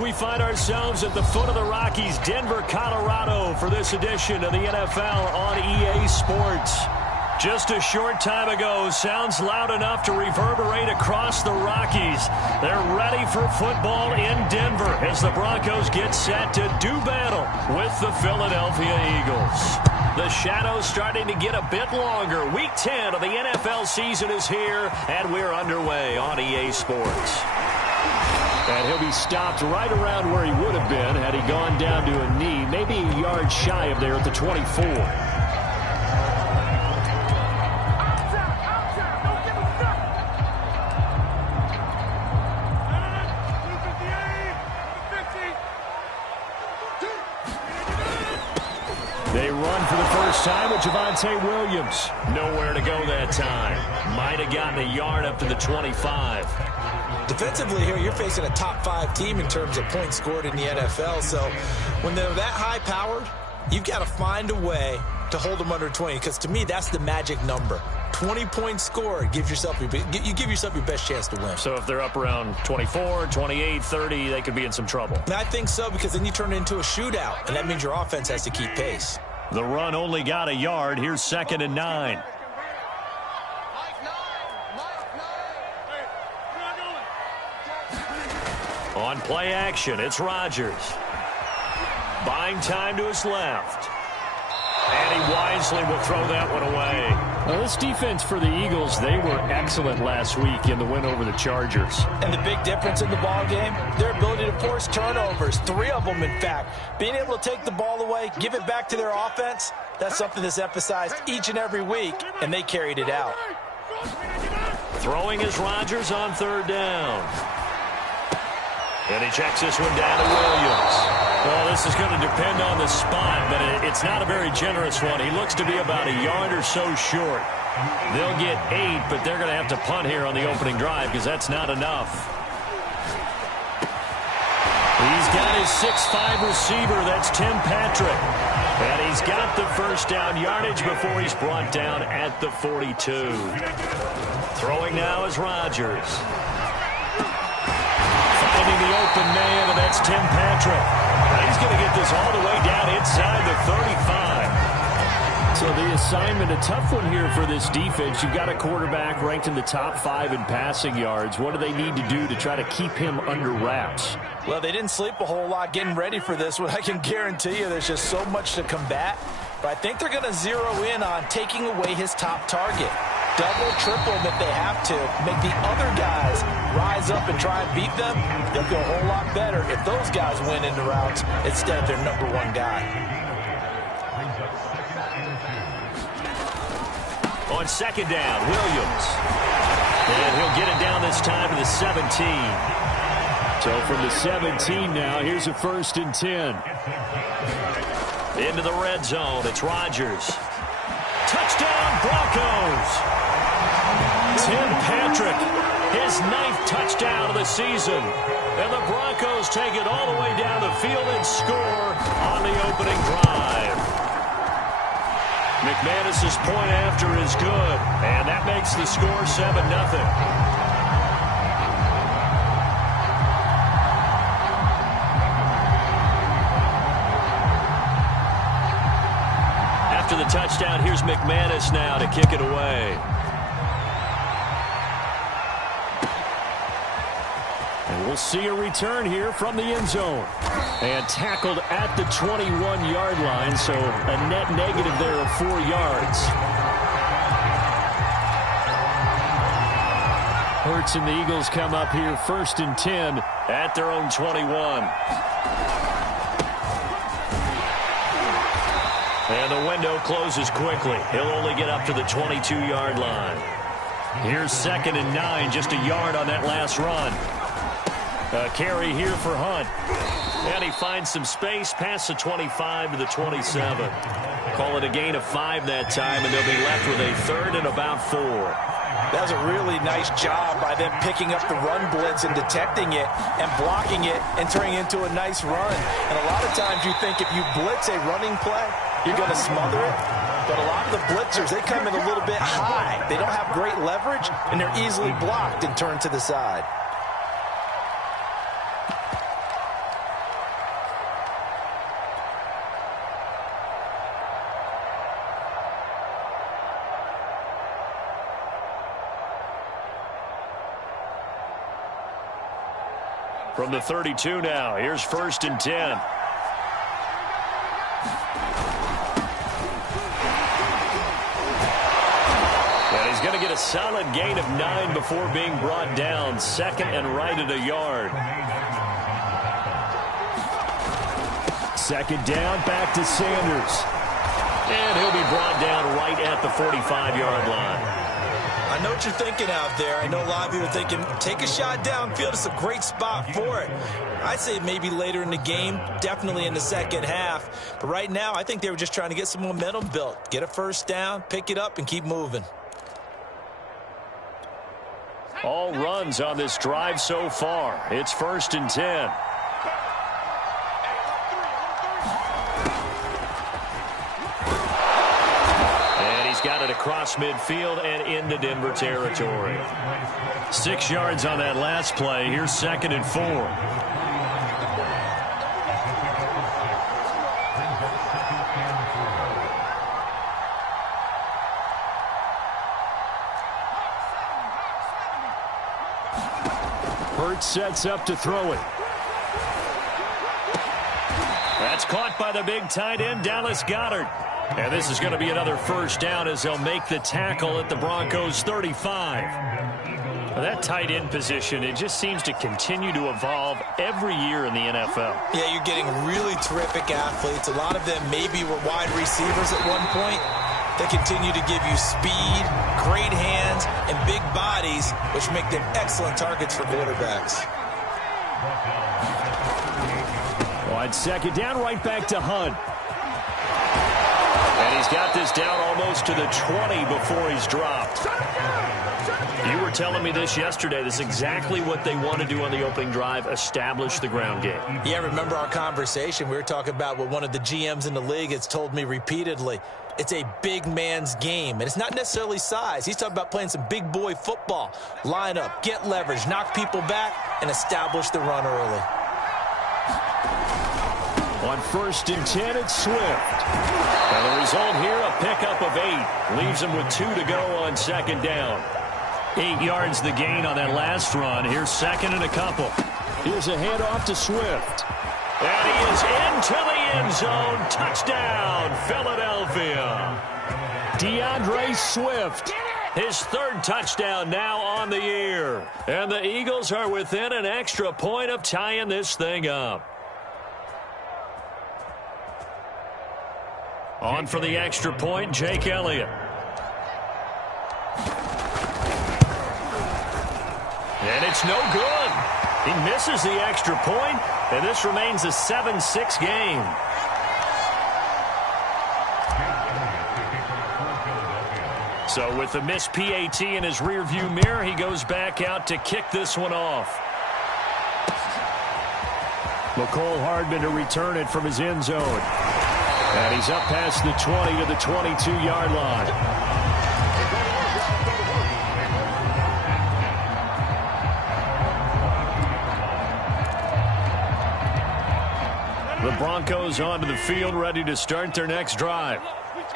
We find ourselves at the foot of the Rockies, Denver, Colorado, for this edition of the NFL on EA Sports. Just a short time ago, sounds loud enough to reverberate across the Rockies. They're ready for football in Denver as the Broncos get set to do battle with the Philadelphia Eagles. The shadow's starting to get a bit longer. Week 10 of the NFL season is here, and we're underway on EA Sports. And he'll be stopped right around where he would have been had he gone down to a knee, maybe a yard shy of there at the 24. They run for the first time with Javonte Williams. Nowhere to go that time. Might have gotten a yard up to the 25. Defensively here, you're facing a top 5 team in terms of points scored in the NFL. So when they're that high-powered, you've got to find a way to hold them under 20. Because to me, that's the magic number. 20 points scored, you give yourself your best chance to win. So if they're up around 24, 28, 30, they could be in some trouble. And I think so, because then you turn it into a shootout, and that means your offense has to keep pace. The run only got a yard. Here's 2nd and 9. On play action, it's Rodgers. Buying time to his left. And he wisely will throw that one away. Well, this defense for the Eagles, they were excellent last week in the win over the Chargers. And the big difference in the ball game, their ability to force turnovers, 3 of them, in fact. Being able to take the ball away, give it back to their offense, that's something that's emphasized each and every week, and they carried it out. Throwing is Rodgers on 3rd down. And he checks this one down to Williams. Well, this is going to depend on the spot, but it's not a very generous one. He looks to be about a yard or so short. They'll get 8, but they're going to have to punt here on the opening drive because that's not enough. He's got his 6'5 receiver. That's Tim Patrick. And he's got the first down yardage before he's brought down at the 42. Throwing now is Rodgers. Finding the open man, and that's Tim Patrick. He's going to get this all the way down inside the 35. So the assignment, a tough one here for this defense. You've got a quarterback ranked in the top 5 in passing yards. What do they need to do to try to keep him under wraps? Well, they didn't sleep a whole lot getting ready for this one. I can guarantee you there's just so much to combat. But I think they're going to zero in on taking away his top target. Double, triple them if they have to. Make the other guys rise up and try and beat them. They'll feel a whole lot better if those guys win in the routes instead of their number 1 guy. On 2nd down, Williams. And he'll get it down this time to the 17. So from the 17 now, here's a 1st and 10. Into the red zone, it's Rodgers. Touchdown, Broncos! Tim Patrick, his 9th touchdown of the season. And the Broncos take it all the way down the field and score on the opening drive. McManus's point after is good, and that makes the score 7-0. After the touchdown, here's McManus now to kick it away. And we'll see a return here from the end zone. And tackled at the 21-yard line, so a net negative there of 4 yards. Hurts and the Eagles come up here 1st and 10 at their own 21. And the window closes quickly. He'll only get up to the 22-yard line. Here's 2nd and 9, just a yard on that last run. A carry here for Hunt. And he finds some space past the 25 to the 27. Call it a gain of 5 that time, and they'll be left with a 3rd and about 4. That was a really nice job by them picking up the run blitz and detecting it and blocking it and turning it into a nice run. And a lot of times you think if you blitz a running play, you're going to smother it. But a lot of the blitzers, they come in a little bit high. They don't have great leverage, and they're easily blocked and turned to the side. From the 32 now, here's 1st and 10. And he's going to get a solid gain of 9 before being brought down. 2nd and right at a yard. 2nd down, back to Sanders. And he'll be brought down right at the 45-yard line. I know what you're thinking out there. I know a lot of you are thinking, take a shot downfield. It's a great spot for it. I'd say maybe later in the game, definitely in the second half. But right now, I think they were just trying to get some momentum built. Get a 1st down, pick it up, and keep moving. All runs on this drive so far. It's 1st and 10. Got it across midfield and into Denver territory. 6 yards on that last play. Here's 2nd and 4. Hurts sets up to throw it. That's caught by the big tight end, Dallas Goedert. And this is going to be another 1st down as they'll make the tackle at the Broncos 35. Well, that tight end position, it just seems to continue to evolve every year in the NFL. Yeah, you're getting really terrific athletes. A lot of them maybe were wide receivers at one point. They continue to give you speed, great hands, and big bodies, which make them excellent targets for quarterbacks. On 2nd down, right back to Hunt. And he's got this down almost to the 20 before he's dropped. You were telling me this yesterday. This is exactly what they want to do on the opening drive, establish the ground game. Yeah, remember our conversation? We were talking about what one of the GMs in the league has told me repeatedly. It's a big man's game, and it's not necessarily size. He's talking about playing some big boy football. Line up, get leverage, knock people back, and establish the run early. On 1st and 10, it's Swift. And the result here, a pickup of 8. Leaves him with 2 to go on 2nd down. 8 yards the gain on that last run. Here's 2nd and a couple. Here's a handoff to Swift. And he is into the end zone. Touchdown, Philadelphia. DeAndre Swift. His 3rd touchdown now on the year. And the Eagles are within an extra point of tying this thing up. On for the extra point, Jake Elliott. And it's no good. He misses the extra point, and this remains a 7-6 game. So with the missed PAT in his rearview mirror, he goes back out to kick this one off. McCole Hardman to return it from his end zone. And he's up past the 20 to the 22-yard line. The Broncos onto the field, ready to start their next drive.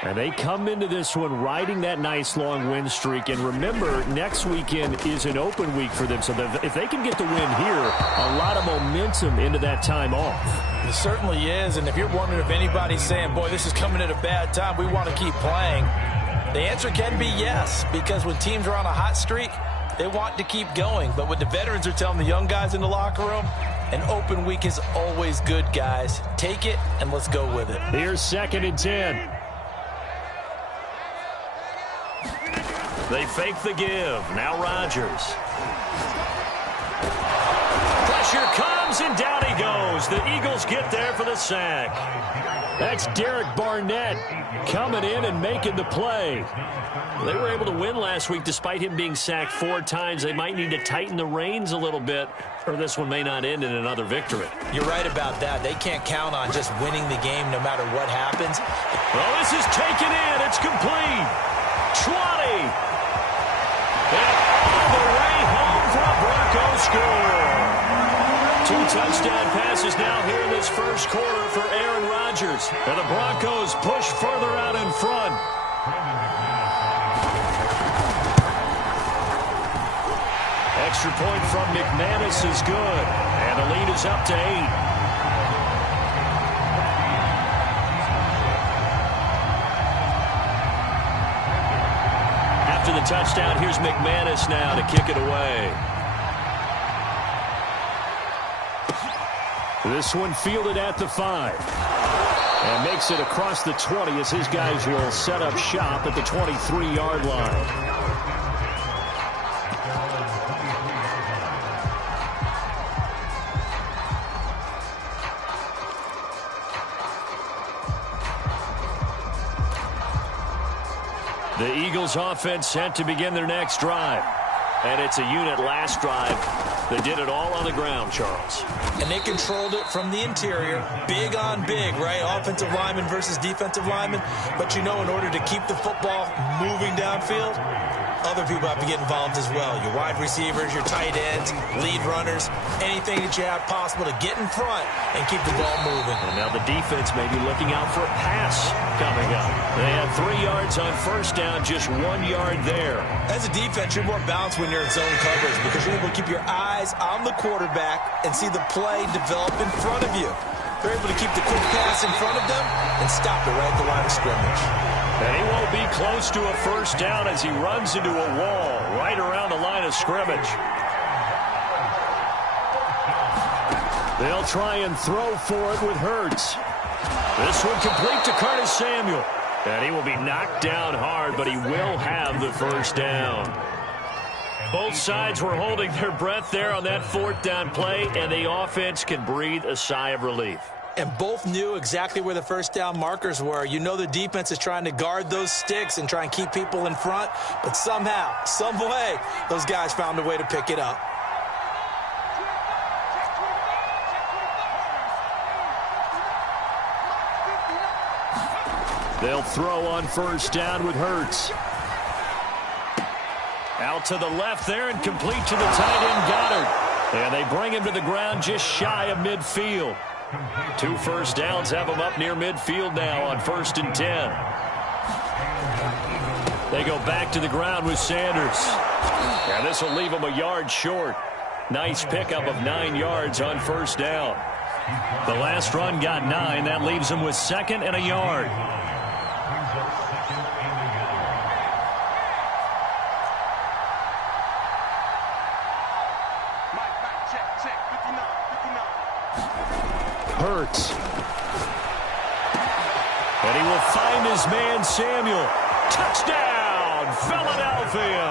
And they come into this one riding that nice long win streak. And remember, next weekend is an open week for them. So if they can get the win here, a lot of momentum into that time off. It certainly is. And if you're wondering if anybody's saying, boy, this is coming at a bad time, we want to keep playing, the answer can be yes. Because when teams are on a hot streak, they want to keep going. But what the veterans are telling the young guys in the locker room, an open week is always good, guys. Take it, and let's go with it. Here's 2nd and 10. They fake the give. Now Rodgers. Pressure comes, and down he goes. The Eagles get there for the sack. That's Derek Barnett coming in and making the play. They were able to win last week despite him being sacked 4 times. They might need to tighten the reins a little bit, or this one may not end in another victory. You're right about that. They can't count on just winning the game no matter what happens. Well, this is taken in. It's complete. 20. And all the way home for a Broncos score. 2 touchdown passes now here in this first quarter for Aaron Rodgers. And the Broncos push further out in front. extra point from McManus is good. And the lead is up to 8. After the touchdown, here's McManus now to kick it away. This one fielded at the 5. And makes it across the 20 as his guys will set up shop at the 23-yard line. The Eagles offense set to begin their next drive. And it's a unit last drive that did it all on the ground, Charles. And they controlled it from the interior. Big on big, right? Offensive lineman versus defensive lineman. But you know, in order to keep the football moving downfield, other people have to get involved as well. Your wide receivers, your tight ends, lead runners, anything that you have possible to get in front and keep the ball moving. And now the defense may be looking out for a pass coming up. They had 3 yards on first down, just 1 yard there. As a defense, you're more balanced when you're in zone coverage because you're able to keep your eyes on the quarterback and see the play develop in front of you. They're able to keep the quick pass in front of them and stop it right at the line of scrimmage. And he won't be close to a first down as he runs into a wall right around the line of scrimmage. They'll try and throw for it with Hurts. This one complete to Curtis Samuel. And he will be knocked down hard, but he will have the first down. Both sides were holding their breath there on that 4th down play, and the offense can breathe a sigh of relief. And both knew exactly where the first down markers were. You know the defense is trying to guard those sticks and try and keep people in front. But somehow, some way, those guys found a way to pick it up. They'll throw on first down with Hurts. Out to the left there and complete to the tight end Goddard. And they bring him to the ground just shy of midfield. 2 first downs have him up near midfield now on 1st and 10. They go back to the ground with Sanders. And this will leave him a yard short. Nice pickup of 9 yards on first down. The last run got 9. That leaves him with 2nd and a yard. Hurts. And he will find his man Samuel. Touchdown, Philadelphia.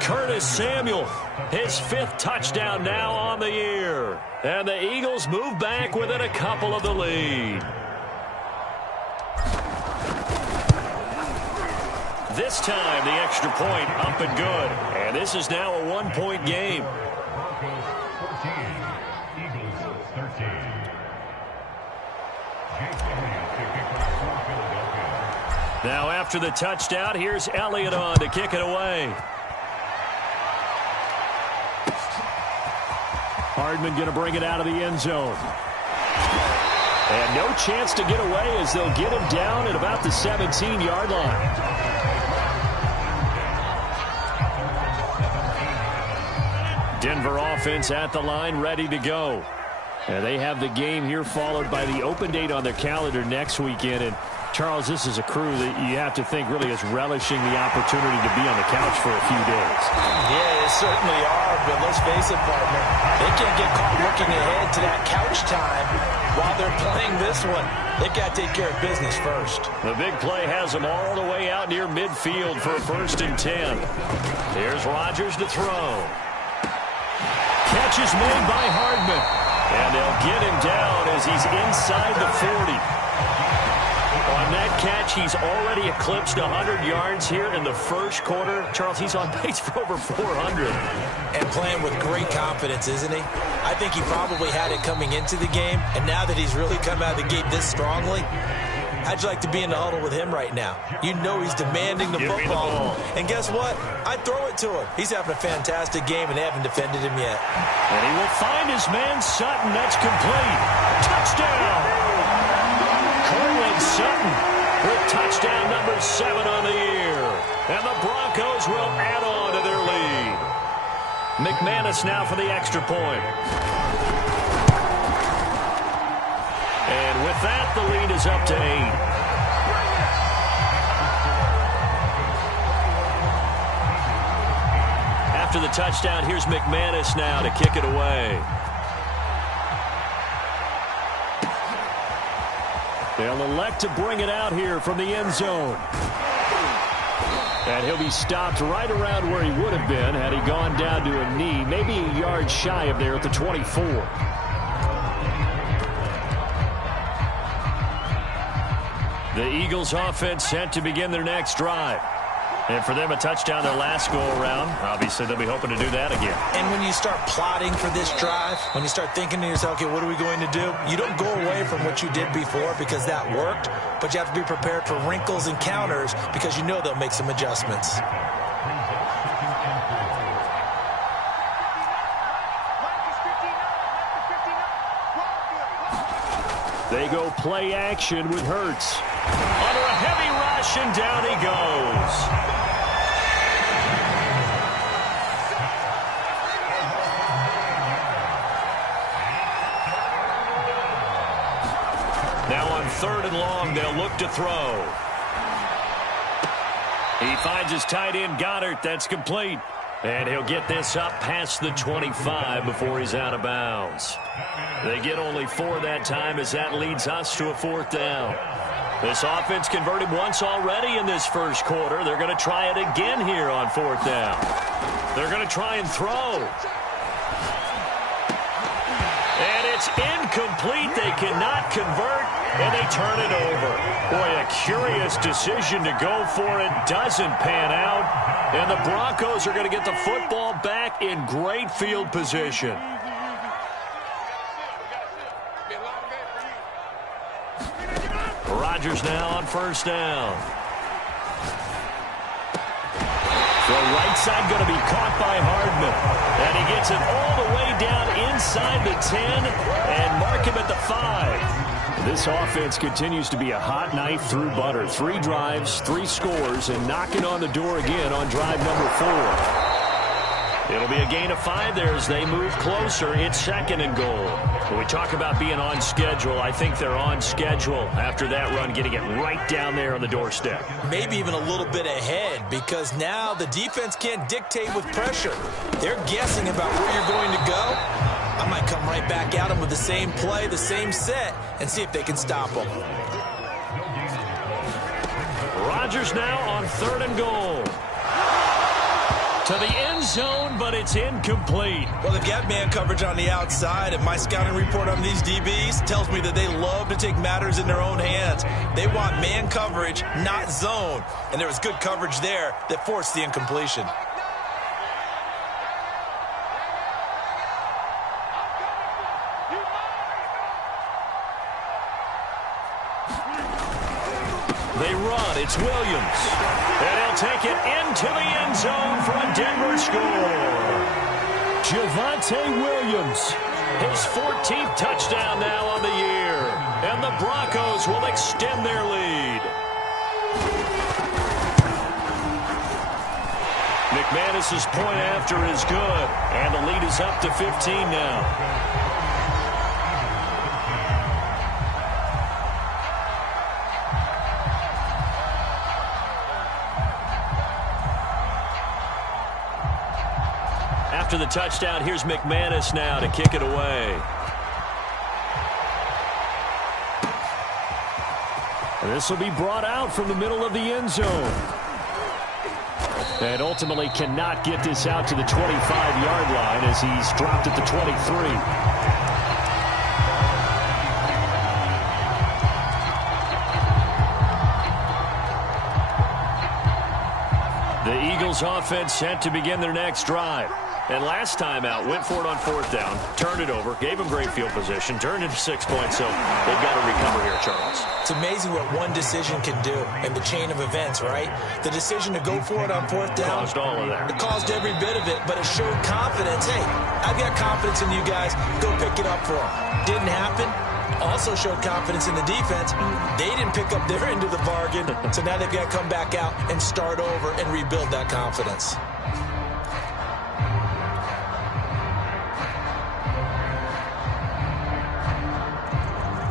Curtis Samuel, his 5th touchdown now on the year. And the Eagles move back within a couple of the lead. This time the extra point up and good. And this is now a 1-point game. Now after the touchdown, here's Elliott on to kick it away. Hardman going to bring it out of the end zone. And no chance to get away as they'll get him down at about the 17-yard line. Denver offense at the line, ready to go. And they have the game here followed by the open date on their calendar next weekend. And Charles, this is a crew that you have to think really is relishing the opportunity to be on the couch for a few days. Yeah, they certainly are, but let's face it, partner. They can't get caught looking ahead to that couch time while they're playing this one. They've got to take care of business first. The big play has them all the way out near midfield for a 1st and 10. Here's Rodgers to throw. Catch is made by Hardman. And they'll get him down as he's inside the 40. On that catch, he's already eclipsed 100 yards here in the first quarter. Charles, he's on pace for over 400. And playing with great confidence, isn't he? I think he probably had it coming into the game, and now that he's really come out of the gate this strongly, how'd you like to be in the huddle with him right now? You know he's demanding the football. And guess what? I'd throw it to him. He's having a fantastic game, and they haven't defended him yet. And he will find his man Sutton. That's complete. Touchdown! Cortland Sutton with touchdown number 7 on the year. And the Broncos will add on to their lead. McManus now for the extra point. And with that, the lead is up to 8. After the touchdown, here's McManus now to kick it away. They'll elect to bring it out here from the end zone. And he'll be stopped right around where he would have been had he gone down to a knee, maybe a yard shy of there at the 24. The Eagles offense set to begin their next drive. And for them, a touchdown their last go-around. Obviously, they'll be hoping to do that again. And when you start plotting for this drive, when you start thinking to yourself, okay, what are we going to do? You don't go away from what you did before because that worked, but you have to be prepared for wrinkles and counters because you know they'll make some adjustments. They go play action with Hurts. Under a heavy rush, and down he goes. Now on 3rd and long, they'll look to throw. He finds his tight end, Goddard. That's complete. And he'll get this up past the 25 before he's out of bounds. They get only 4 that time as that leads us to a 4th down. This offense converted once already in this first quarter. They're going to try it again here on 4th down. They're going to try and throw. And it's incomplete. They cannot convert, and they turn it over. Boy, a curious decision to go for it. Doesn't pan out. And the Broncos are going to get the football back in great field position. Rodgers now on 1st down. The right side going to be caught by Hardman. And he gets it all the way down inside the 10 and mark him at the 5. This offense continues to be a hot knife through butter. 3 drives, 3 scores, and knocking on the door again on drive number 4. It'll be a gain of 5 there as they move closer. It's 2nd and goal. When we talk about being on schedule, I think they're on schedule after that run, getting it right down there on the doorstep. Maybe even a little bit ahead because now the defense can't dictate with pressure. They're guessing about where you're going to go. I might come right back at them with the same play, the same set, and see if they can stop them. Rodgers now on 3rd and goal. To the end zone, but it's incomplete. Well, they've got man coverage on the outside, and my scouting report on these DBs tells me that they love to take matters in their own hands. They want man coverage, not zone. And there was good coverage there that forced the incompletion. They run. It's Williams. And he'll take it into the end zone for a Denver score. Javonte Williams, his 14th touchdown now on the year. And the Broncos will extend their lead. McManus's point after is good. And the lead is up to 15 now. After the touchdown, here's McManus now to kick it away. And this will be brought out from the middle of the end zone. And ultimately cannot get this out to the 25-yard line as he's dropped at the 23. The Eagles offense set to begin their next drive. And last time out, went for it on 4th down, turned it over, gave them great field position, turned into 6 points, so they've got to recover here, Charles. It's amazing what one decision can do in the chain of events, right? The decision to go for it on 4th down. Caused all of that. It caused every bit of it, but it showed confidence. Hey, I've got confidence in you guys. Go pick it up for them. Didn't happen. Also showed confidence in the defense. They didn't pick up their end of the bargain, so now they've got to come back out and start over and rebuild that confidence.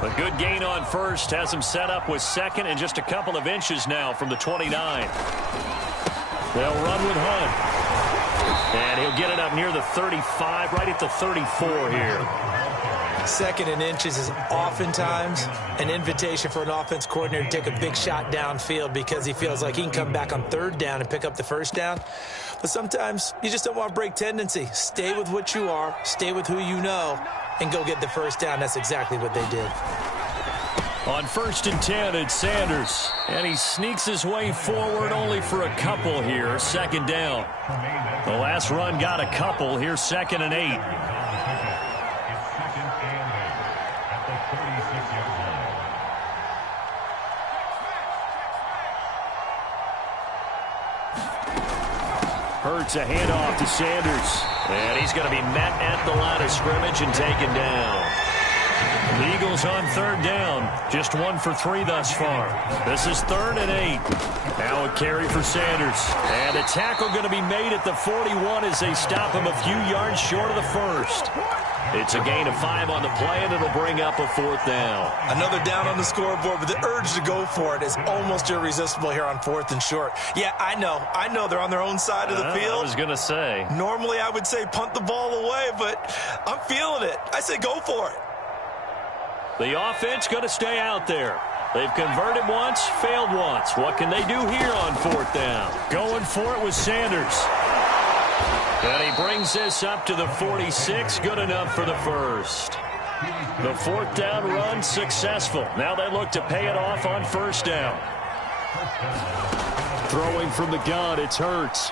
A good gain on first has him set up with second and just a couple of inches now from the 29. They'll run with Hunt. And he'll get it up near the 35, right at the 34 here. Second and inches is oftentimes an invitation for an offense coordinator to take a big shot downfield because he feels like he can come back on third down and pick up the first down. But sometimes you just don't want to break tendency. Stay with what you are, stay with who you know, and go get the first down. That's exactly what they did. On 1st and 10, it's Sanders. And he sneaks his way forward only for a couple here. Second down. The last run got a couple. Here's 2nd and 8. Hurts a handoff to Sanders. And he's going to be met at the line of scrimmage and taken down. The Eagles on 3rd down. Just 1 for 3 thus far. This is 3rd and 8. Now a carry for Sanders. And a tackle going to be made at the 41 as they stop him a few yards short of the first. It's a gain of 5 on the play, and it'll bring up a 4th down. Another down on the scoreboard, but the urge to go for it is almost irresistible here on 4th and short. Yeah, I know they're on their own side of the field. I was going to say. Normally I would say punt the ball away, but I'm feeling it. I say go for it. The offense going to stay out there. They've converted once, failed once. What can they do here on 4th down? Going for it with Sanders. And he brings this up to the 46. Good enough for the first. The 4th down run successful. Now they look to pay it off on 1st down. Throwing from the gun, it's Hurts.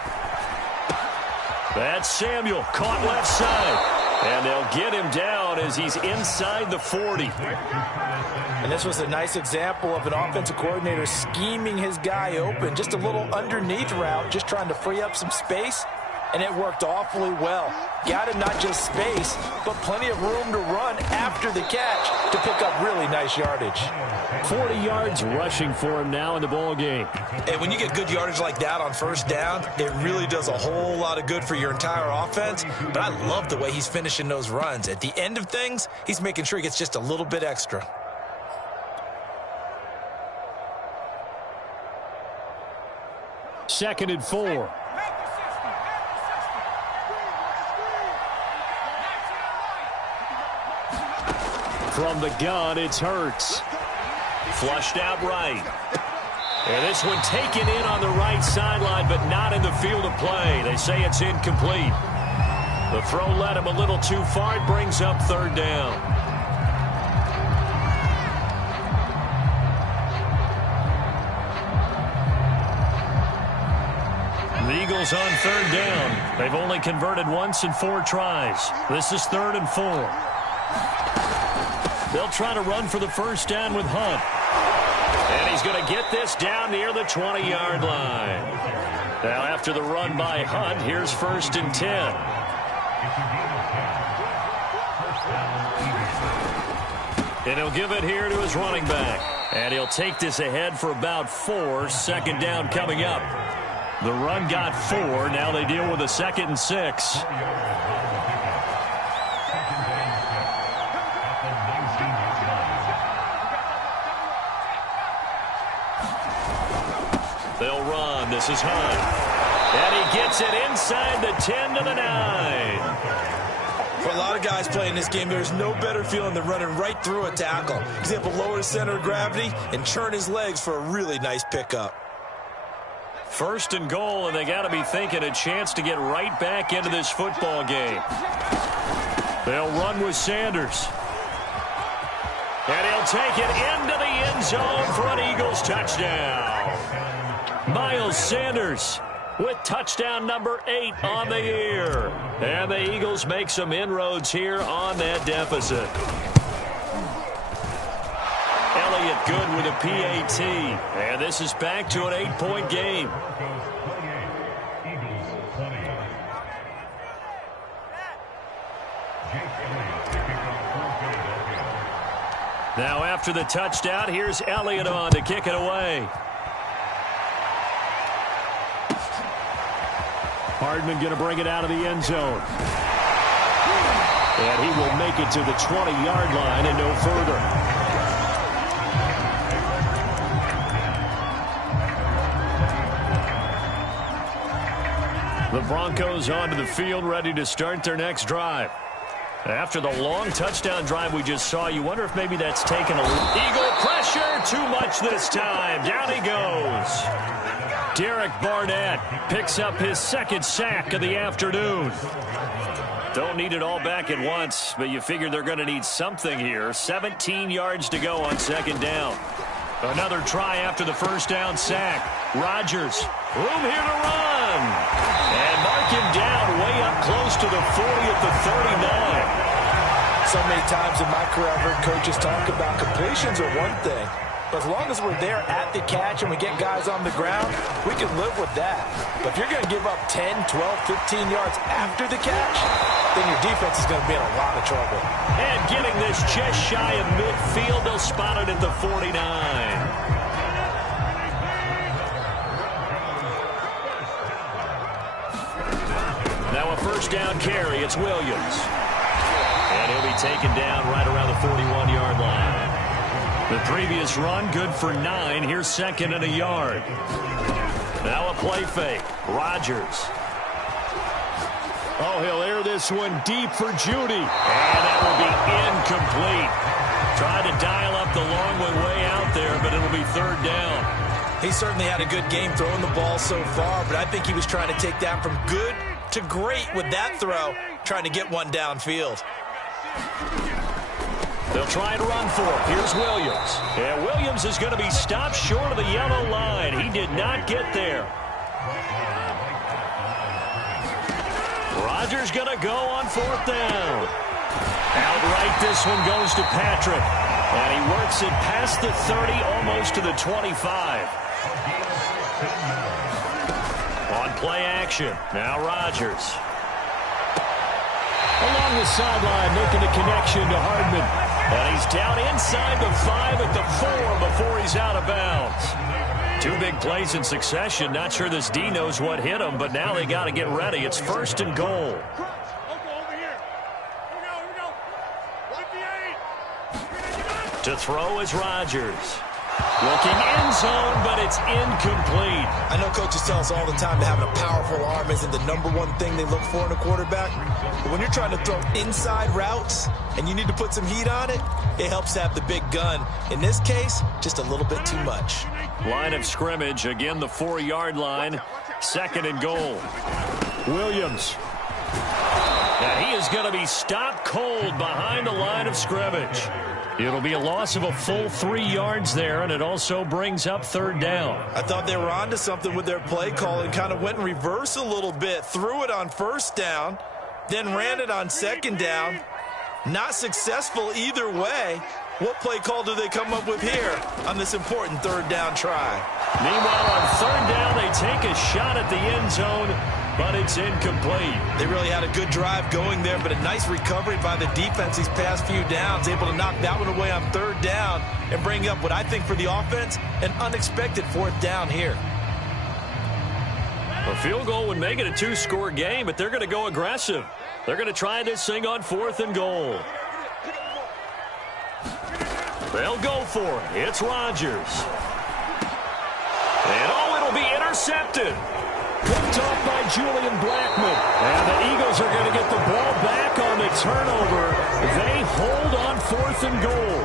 That's Samuel, caught left side. And they'll get him down as he's inside the 40. And this was a nice example of an offensive coordinator scheming his guy open. Just a little underneath route, just trying to free up some space. And it worked awfully well. Got him not just space, but plenty of room to run after the catch to pick up really nice yardage. 40 yards rushing for him now in the ball game. And when you get good yardage like that on 1st down, it really does a whole lot of good for your entire offense. But I love the way he's finishing those runs. At the end of things, he's making sure he gets just a little bit extra. Second and 4. From the gun, it's Hurts. Flushed out right. And this one taken in on the right sideline, but not in the field of play. They say it's incomplete. The throw led him a little too far. It brings up 3rd down. The Eagles on 3rd down. They've only converted once in 4 tries. This is 3rd and 4. They'll try to run for the first down with Hunt. And he's going to get this down near the 20-yard line. Now after the run by Hunt, here's 1st and 10. And he'll give it here to his running back. And he'll take this ahead for about 4. 2nd down coming up. The run got 4. Now they deal with a 2nd and 6. They'll run. This is Hunt. And he gets it inside the 10 to the 9. For a lot of guys playing this game, there's no better feeling than running right through a tackle. He's able to lower his center of gravity and churn his legs for a really nice pickup. 1st and goal, and they got to be thinking a chance to get right back into this football game. They'll run with Sanders. And he'll take it into the end zone for an Eagles touchdown. Miles Sanders with touchdown number 8 on the year. And the Eagles make some inroads here on that deficit. Elliott good with a PAT. And this is back to an 8-point game. Now after the touchdown, here's Elliott on to kick it away. Hardman going to bring it out of the end zone. And he will make it to the 20-yard line and no further. The Broncos onto the field, ready to start their next drive. After the long touchdown drive we just saw, you wonder if maybe that's taken a little. Eagle pressure, too much this time. Down he goes. Derek Barnett picks up his second sack of the afternoon. Don't need it all back at once, but you figure they're going to need something here. 17 yards to go on second down. Another try after the first down sack. Rodgers, room here to run. And mark him down way up close to the 40 at the 39. So many times in my career, I've heard coaches talk about completions are one thing. But as long as we're there at the catch and we get guys on the ground, we can live with that. But if you're going to give up 10, 12, 15 yards after the catch, then your defense is going to be in a lot of trouble. And getting this just shy of midfield, they'll spot it at the 49. Now a first down carry. It's Williams. And he'll be taken down right around the 41-yard line. The previous run, good for 9. Here's second and a yard. Now a play fake. Rodgers. Oh, he'll air this one deep for Judy. And that will be incomplete. Tried to dial up the long one way out there, but it'll be third down. He certainly had a good game throwing the ball so far, but I think he was trying to take that from good to great with that throw, trying to get one downfield. They'll try and run for it. Here's Williams. And Williams is going to be stopped short of the yellow line. He did not get there. Rodgers going to go on fourth down. Outright, this one goes to Patrick. And he works it past the 30, almost to the 25. On play action. Now Rodgers. Along the sideline, making a connection to Hardman. And he's down inside the 5 at the 4 before he's out of bounds. Two big plays in succession. Not sure this D knows what hit him, but now they got to get ready. It's first and goal. To throw is Rodgers. Looking end zone, but it's incomplete. I know coaches tell us all the time that having a powerful arm isn't the #1 thing they look for in a quarterback. But when you're trying to throw inside routes and you need to put some heat on it, it helps have the big gun. In this case, just a little bit too much. Line of scrimmage, again the 4-yard line. Second and goal. Williams. And he is going to be stopped cold behind the line of scrimmage. It'll be a loss of a full 3 yards there, and it also brings up third down. I thought they were onto something with their play call and kind of went in reverse a little bit. Threw it on first down, then ran it on second down. Not successful either way. What play call do they come up with here on this important third down try? Meanwhile, on third down, they take a shot at the end zone, but it's incomplete. They really had a good drive going there, but a nice recovery by the defense these past few downs, able to knock that one away on third down and bring up what I think for the offense, an unexpected fourth down here. A field goal would make it a 2-score game, but they're going to go aggressive. They're going to try this thing on fourth and goal. They'll go for it. It's Rodgers. And it'll be intercepted. Picked off by Julian Blackmon. And the Eagles are going to get the ball back on the turnover. They hold on fourth and goal.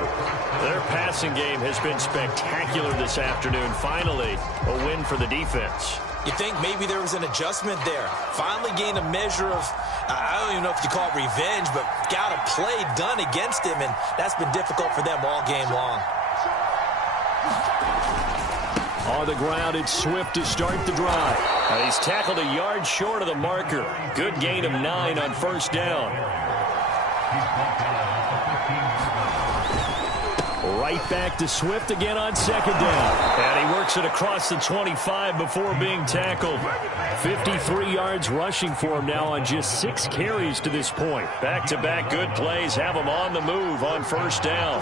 Their passing game has been spectacular this afternoon. Finally, a win for the defense. You think maybe there was an adjustment there. Finally gained a measure of, I don't even know if you call it revenge, but got a play done against him, and that's been difficult for them all game long. On the ground, it's Swift to start the drive. He's tackled a yard short of the marker. Good gain of 9 on first down. Right back to Swift again on second down. And he works it across the 25 before being tackled. 53 yards rushing for him now on just 6 carries to this point. Back-to-back good plays have him on the move on first down.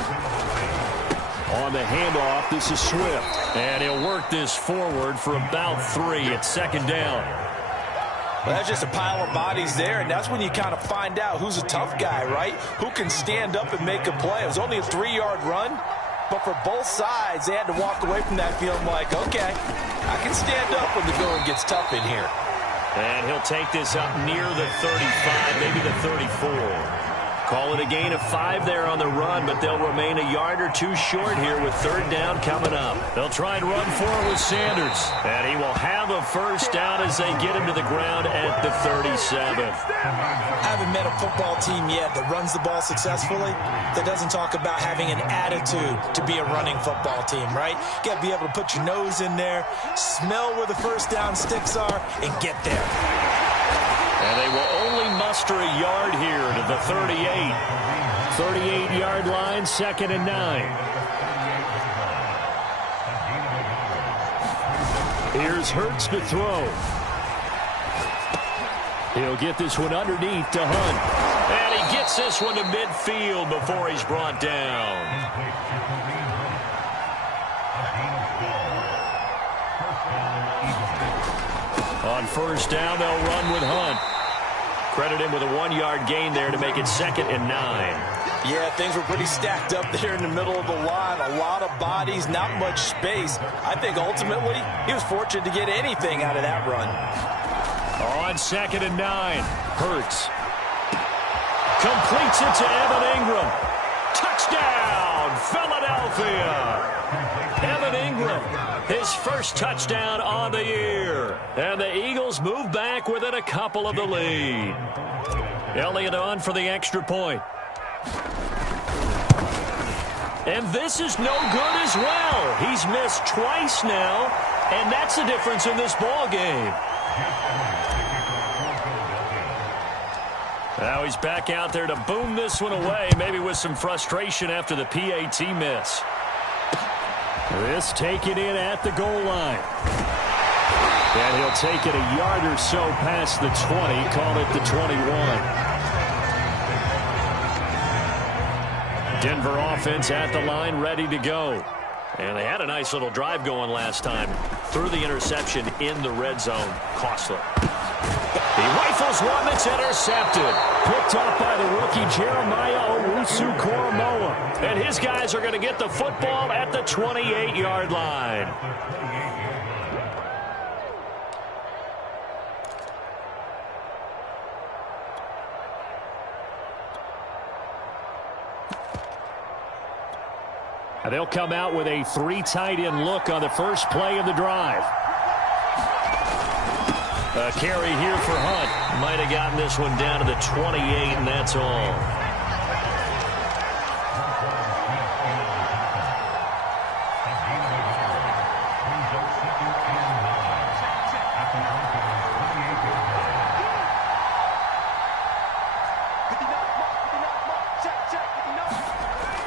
On the handoff, this is Swift. And he'll work this forward for about 3 at second down. Well, that's just a pile of bodies there, and that's when you kind of find out who's a tough guy, right? Who can stand up and make a play. It was only a 3-yard run, but for both sides, they had to walk away from that feeling like, okay, I can stand up when the going gets tough in here. And he'll take this up near the 35, maybe the 34. Call it a gain of 5 there on the run, but they'll remain a yard or two short here with third down coming up. They'll try and run for it with Sanders. And he will have a first down as they get him to the ground at the 37. I haven't met a football team yet that runs the ball successfully that doesn't talk about having an attitude to be a running football team, right? You got to be able to put your nose in there, smell where the first down sticks are, and get there. And they will only muster a yard here to the 38. 38-yard line, 2nd and 9. Here's Hurts to throw. He'll get this one underneath to Hunt. And he gets this one to midfield before he's brought down. On first down, they'll run with Hunt. Credit him with a 1-yard gain there to make it 2nd and 9. Yeah, things were pretty stacked up there in the middle of the line. A lot of bodies, not much space. I think ultimately he was fortunate to get anything out of that run. On 2nd and 9, Hurts completes it to Evan Ingram. Touchdown, Philadelphia. Evan Ingram, his first touchdown on the year. And the Eagles move back within a couple of the lead. Elliott on for the extra point. And this is no good as well. He's missed twice now, and that's the difference in this ball game. Now he's back out there to boom this one away, maybe with some frustration after the PAT miss. This taken in at the goal line. And he'll take it a yard or so past the 20, call it the 21. Denver offense at the line, ready to go. And they had a nice little drive going last time. Threw the interception in the red zone. Costly. He rifles one that's intercepted. Picked up by the rookie Jeremiah Owusu-Koramoah. And his guys are going to get the football at the 28-yard line. And they'll come out with a 3 tight end look on the first play of the drive. A carry here for Hunt. Might have gotten this one down to the 28, and that's all.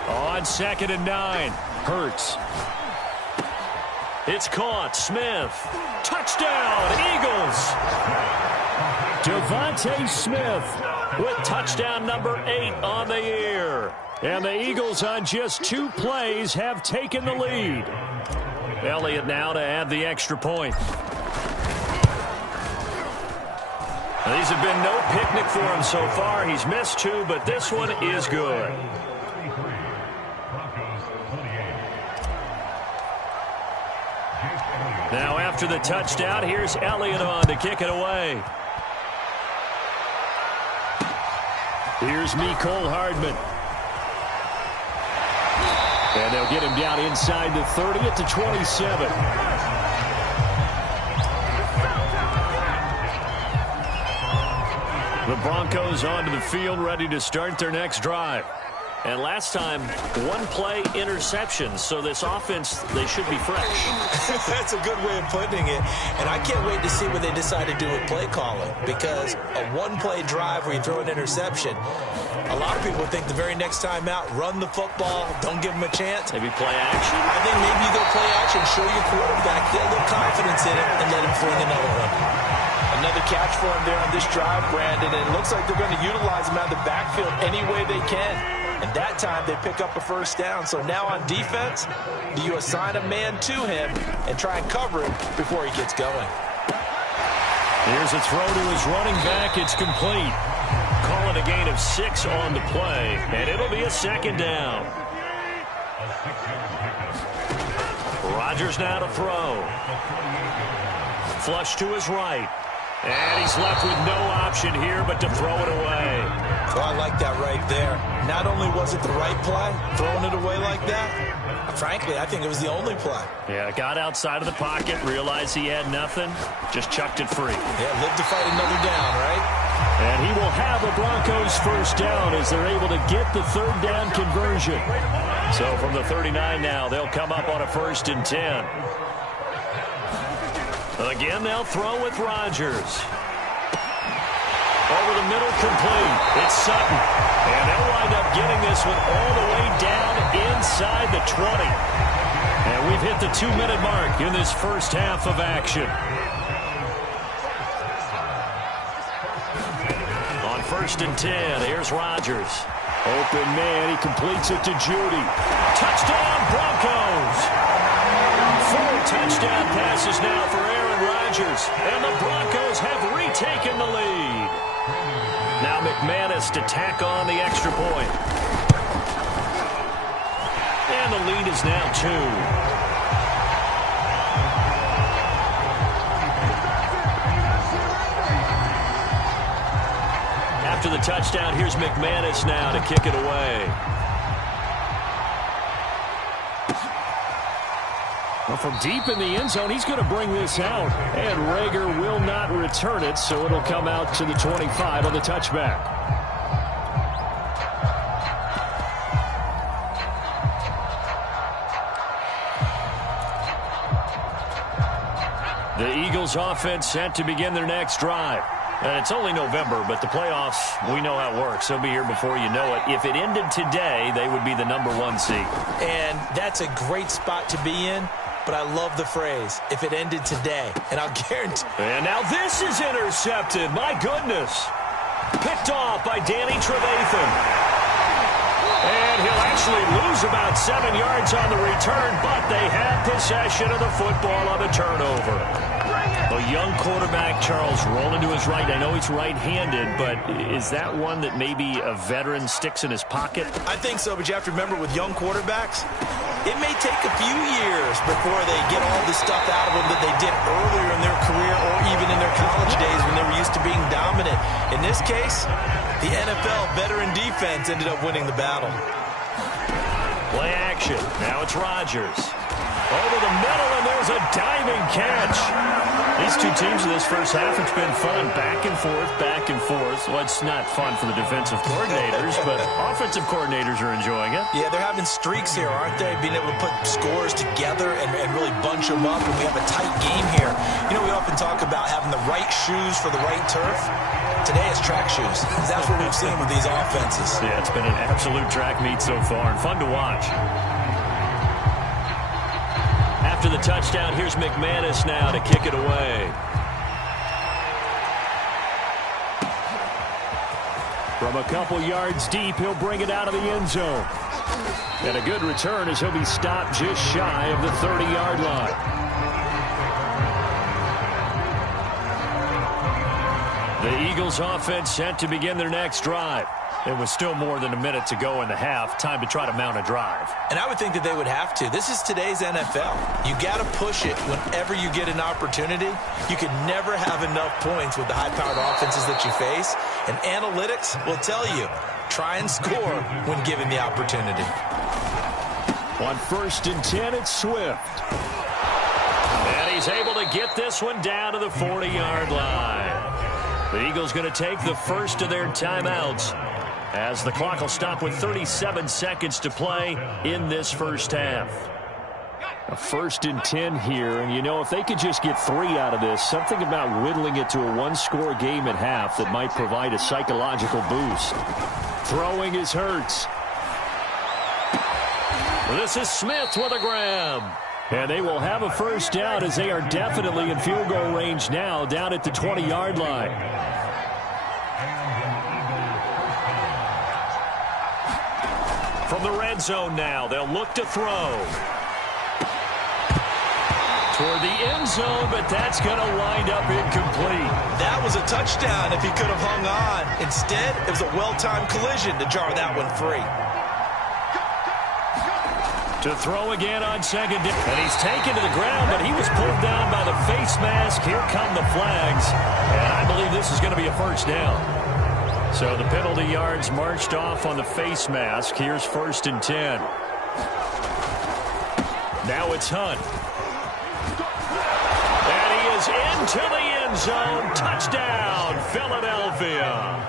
On 2nd and 9, Hurts. It's caught. Smith. Touchdown, Eagles. Devontae Smith with touchdown number 8 on the year. And the Eagles on just 2 plays have taken the lead. Elliott now to add the extra point. These have been no picnic for him so far. He's missed 2, but this one is good. Now after the touchdown, here's Elliott on to kick it away. Here's Mecole Hardman. And they'll get him down inside the 30 at the 27. The Broncos onto the field, ready to start their next drive. And last time, 1-play interception. So this offense, they should be fresh. That's a good way of putting it. And I can't wait to see what they decide to do with play calling. Because a 1-play drive where you throw an interception, a lot of people think the very next time out, run the football, don't give them a chance. Maybe play action? I think maybe you go play action, show your quarterback, get a little confidence in it, and let him fling another one. Another catch for him there on this drive, Brandon. And it looks like they're going to utilize him out of the backfield any way they can. And that time they pick up a first down. So now on defense, do you assign a man to him and try and cover him before he gets going? Here's a throw to his running back. It's complete. Call it a gain of 6 on the play. And it'll be a 2nd down. Rodgers now to throw. Flush to his right. And he's left with no option here but to throw it away. Well, I like that right there. Not only was it the right play, throwing it away like that, frankly, I think it was the only play. Yeah, got outside of the pocket, realized he had nothing, just chucked it free. Yeah, lived to fight another down, right? And he will have a Broncos first down as they're able to get the third down conversion. So from the 39 now, they'll come up on a 1st and 10. Again, they'll throw with Rodgers. Over the middle, complete. It's Sutton. And they'll wind up getting this one all the way down inside the 20. And we've hit the 2-minute mark in this first half of action. On 1st and 10, here's Rodgers. Open man, he completes it to Judy. Touchdown, Broncos! 4 touchdown passes now for Aaron Rodgers. And the Broncos have retaken the lead. Now McManus to tack on the extra point. And the lead is now 2. After the touchdown, here's McManus now to kick it away. Well, from deep in the end zone, he's going to bring this out. And Rager will not return it, so it'll come out to the 25 on the touchback. The Eagles offense set to begin their next drive. And it's only November, but the playoffs, we know how it works. They'll be here before you know it. If it ended today, they would be the #1 seed. And that's a great spot to be in. But I love the phrase, if it ended today. And I'll guarantee. And now this is intercepted. My goodness. Picked off by Danny Trevathan. And he'll actually lose about 7 yards on the return, but they have possession of the football on the turnover. A young quarterback, Charles, rolling to his right. I know he's right-handed, but is that one that maybe a veteran sticks in his pocket? I think so, but you have to remember with young quarterbacks, it may take a few years before they get all the stuff out of them that they did earlier in their career or even in their college days when they were used to being dominant. In this case, the NFL veteran defense ended up winning the battle. Play action. Now it's Rodgers. Over the middle, and there's a diving catch. These two teams in this first half, it's been fun. Back and forth, back and forth. Well, it's not fun for the defensive coordinators, but offensive coordinators are enjoying it. Yeah, they're having streaks here, aren't they? Being able to put scores together and really bunch them up, and we have a tight game here. You know, we often talk about having the right shoes for the right turf. Today it's track shoes. That's what we've seen with these offenses. Yeah, it's been an absolute track meet so far, and fun to watch. After the touchdown, here's McManus now to kick it away. From a couple yards deep, he'll bring it out of the end zone. And a good return as he'll be stopped just shy of the 30-yard line. The Eagles offense set to begin their next drive. It was still more than a minute to go in the half. Time to try to mount a drive. And I would think that they would have to. This is today's NFL. You got to push it whenever you get an opportunity. You can never have enough points with the high-powered offenses that you face. And analytics will tell you, try and score when given the opportunity. On 1st and 10, it's Swift. And he's able to get this one down to the 40-yard line. The Eagles going to take the first of their timeouts, as the clock will stop with 37 seconds to play in this first half. A 1st and 10 here, and you know, if they could just get 3 out of this, something about whittling it to a one-score game at half that might provide a psychological boost. Throwing is Hurts. This is Smith with a grab. And they will have a first down as they are definitely in field goal range now, down at the 20-yard line. From the red zone now, they'll look to throw. Toward the end zone, but that's going to wind up incomplete. That was a touchdown if he could have hung on. Instead, it was a well-timed collision to jar that one free. To To throw again on second down. And he's taken to the ground, but he was pulled down by the face mask. Here come the flags. And I believe this is going to be a first down. So the penalty yards marched off on the face mask. Here's 1st and 10. Now it's Hunt. And he is into the end zone. Touchdown, Philadelphia.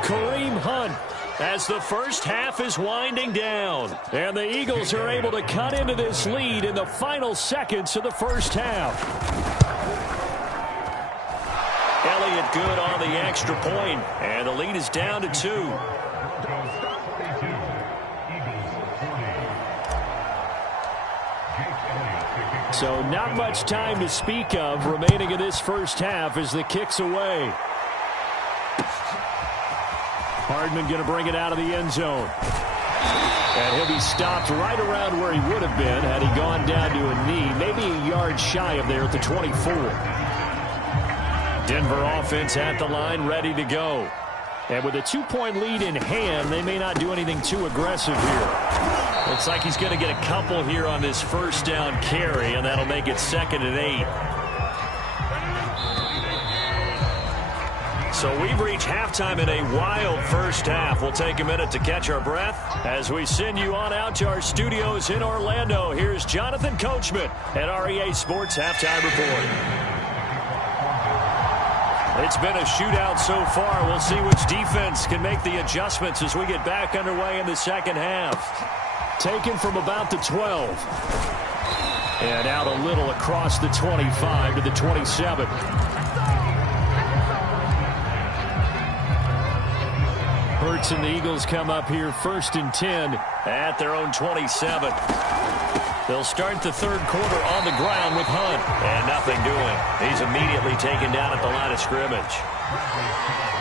Kareem Hunt, as the first half is winding down. And the Eagles are able to cut into this lead in the final seconds of the first half. Elliott good on the extra point, and the lead is down to 2. So not much time to speak of remaining in this first half as the kick's away. Hardman going to bring it out of the end zone. And he'll be stopped right around where he would have been had he gone down to a knee, maybe a yard shy of there at the 24. Denver offense at the line, ready to go. And with a 2-point lead in hand, they may not do anything too aggressive here. Looks like he's going to get a couple here on this first down carry, and that'll make it 2nd and 8. So we've reached halftime in a wild first half. We'll take a minute to catch our breath as we send you on out to our studios in Orlando. Here's Jonathan Coachman at REA Sports Halftime Report. It's been a shootout so far. We'll see which defense can make the adjustments as we get back underway in the second half. Taken from about the 12. And out a little across the 25 to the 27. Hurts and the Eagles come up here 1st and 10 at their own 27. They'll start the third quarter on the ground with Hunt. And nothing doing. He's immediately taken down at the line of scrimmage.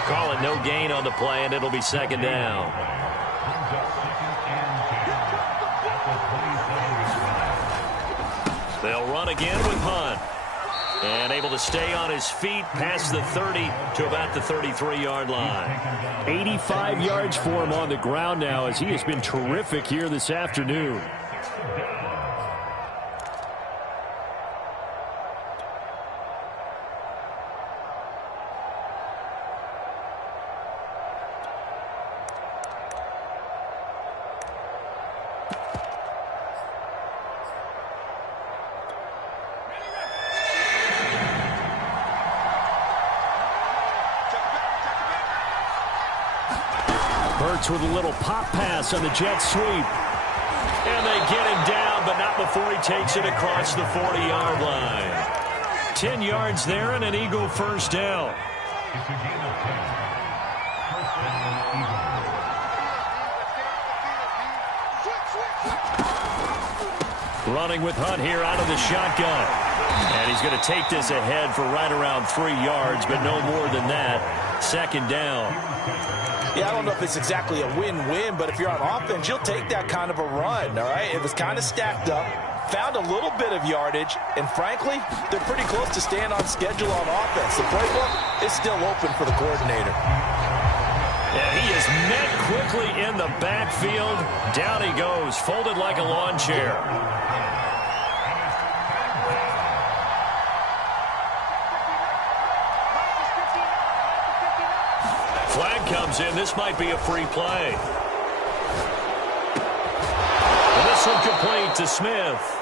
Call it no gain on the play, and it'll be 2nd down. They'll run again with Hunt. And able to stay on his feet past the 30 to about the 33-yard line. 85 yards for him on the ground now as he has been terrific here this afternoon. With a little pop pass on the jet sweep. And they get him down, but not before he takes it across the 40-yard line. 10 yards there and an Eagle first down. Running with Hunt here out of the shotgun. And he's going to take this ahead for right around 3 yards, but no more than that. 2nd down. Yeah, I don't know if it's exactly a win-win, but if you're on offense, you'll take that kind of a run, all right? It was kind of stacked up, found a little bit of yardage, and frankly, they're pretty close to staying on schedule on offense. The playbook is still open for the coordinator. Yeah, he is met quickly in the backfield. Down he goes, folded like a lawn chair. Flag comes in. This might be a free play. And this one complete to Smith.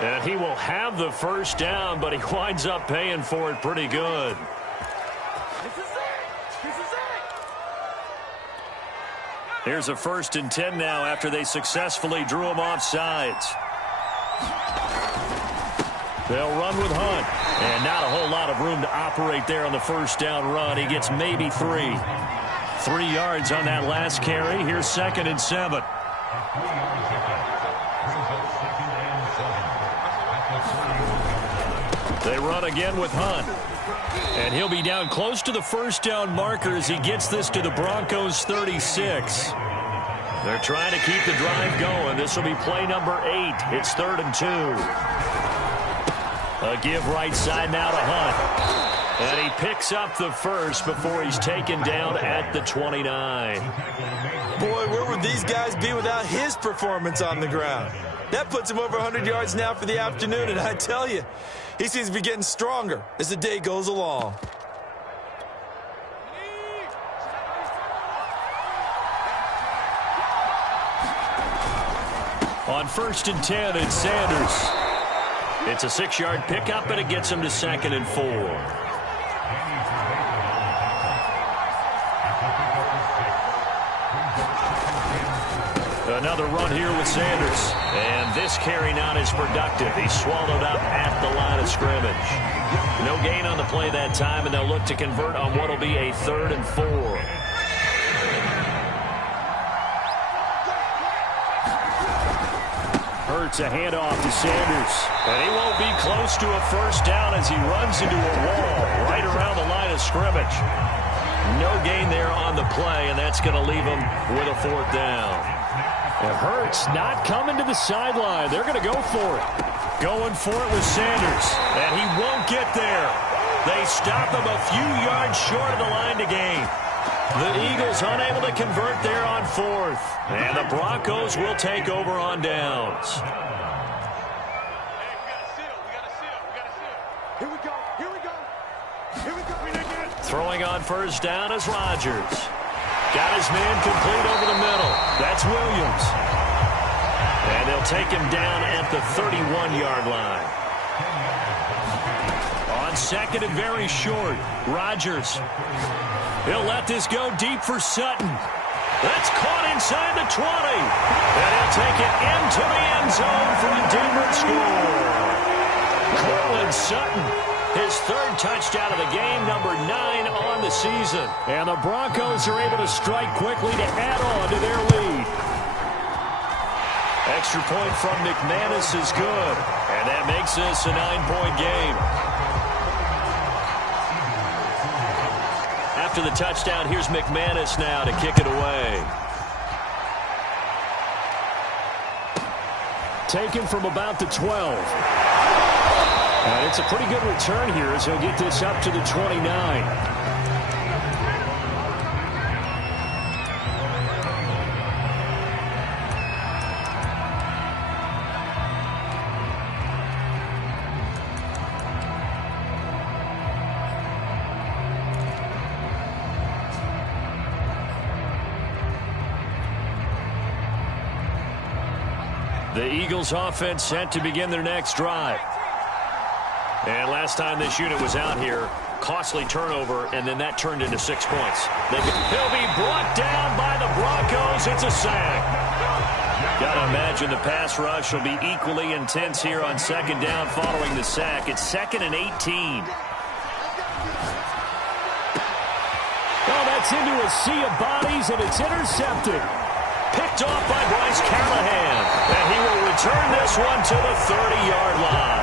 And he will have the first down, but he winds up paying for it pretty good. Here's a 1st and 10 now after they successfully drew him off sides. They'll run with Hunt. And not a whole lot of room to operate there on the first down run. He gets maybe 3. 3 yards on that last carry. Here's 2nd and 7. They run again with Hunt. And he'll be down close to the first down marker as he gets this to the Broncos 36. They're trying to keep the drive going. This will be play number 8. It's 3rd and 2. A give right side now to Hunt. And he picks up the first before he's taken down at the 29. Boy, where would these guys be without his performance on the ground? That puts him over 100 yards now for the afternoon, and I tell you, he seems to be getting stronger as the day goes along. On 1st and 10, it's Sanders. It's a 6-yard pickup, and it gets him to 2nd and 4. Another run here with Sanders. And this carry not as productive. He's swallowed up at the line of scrimmage. No gain on the play that time, and they'll look to convert on what will be a 3rd and 4. Hurts a handoff to Sanders. And he won't be close to a first down as he runs into a wall right around the line of scrimmage. No gain there on the play, and that's going to leave him with a 4th down. And Hurts not coming to the sideline. They're going to go for it. Going for it with Sanders. And he won't get there. They stop him a few yards short of the line to gain. The Eagles unable to convert there on 4th. And the Broncos will take over on downs. Throwing on 1st down is Rodgers. Got his man complete over the middle. That's Williams. And they'll take him down at the 31-yard line. On 2nd and very short, Rodgers. He'll let this go deep for Sutton. That's caught inside the 20. And he'll take it into the end zone for a Denver score. Cortland Sutton, his 3rd touchdown of the game, number 9 on the season. And the Broncos are able to strike quickly to add on to their lead. Extra point from McManus is good. And that makes this a 9-point game. After the touchdown, here's McManus now to kick it away. Taken from about the 12. And it's a pretty good return here as he'll get this up to the 29. The Eagles offense set to begin their next drive. And last time this unit was out here, costly turnover, and then that turned into 6 points. He'll be brought down by the Broncos. It's a sack. Got to imagine the pass rush will be equally intense here on 2nd down following the sack. It's 2nd and 18. Oh, that's into a sea of bodies, and it's intercepted. Picked off by Bryce Callahan. And he will return this one to the 30-yard line.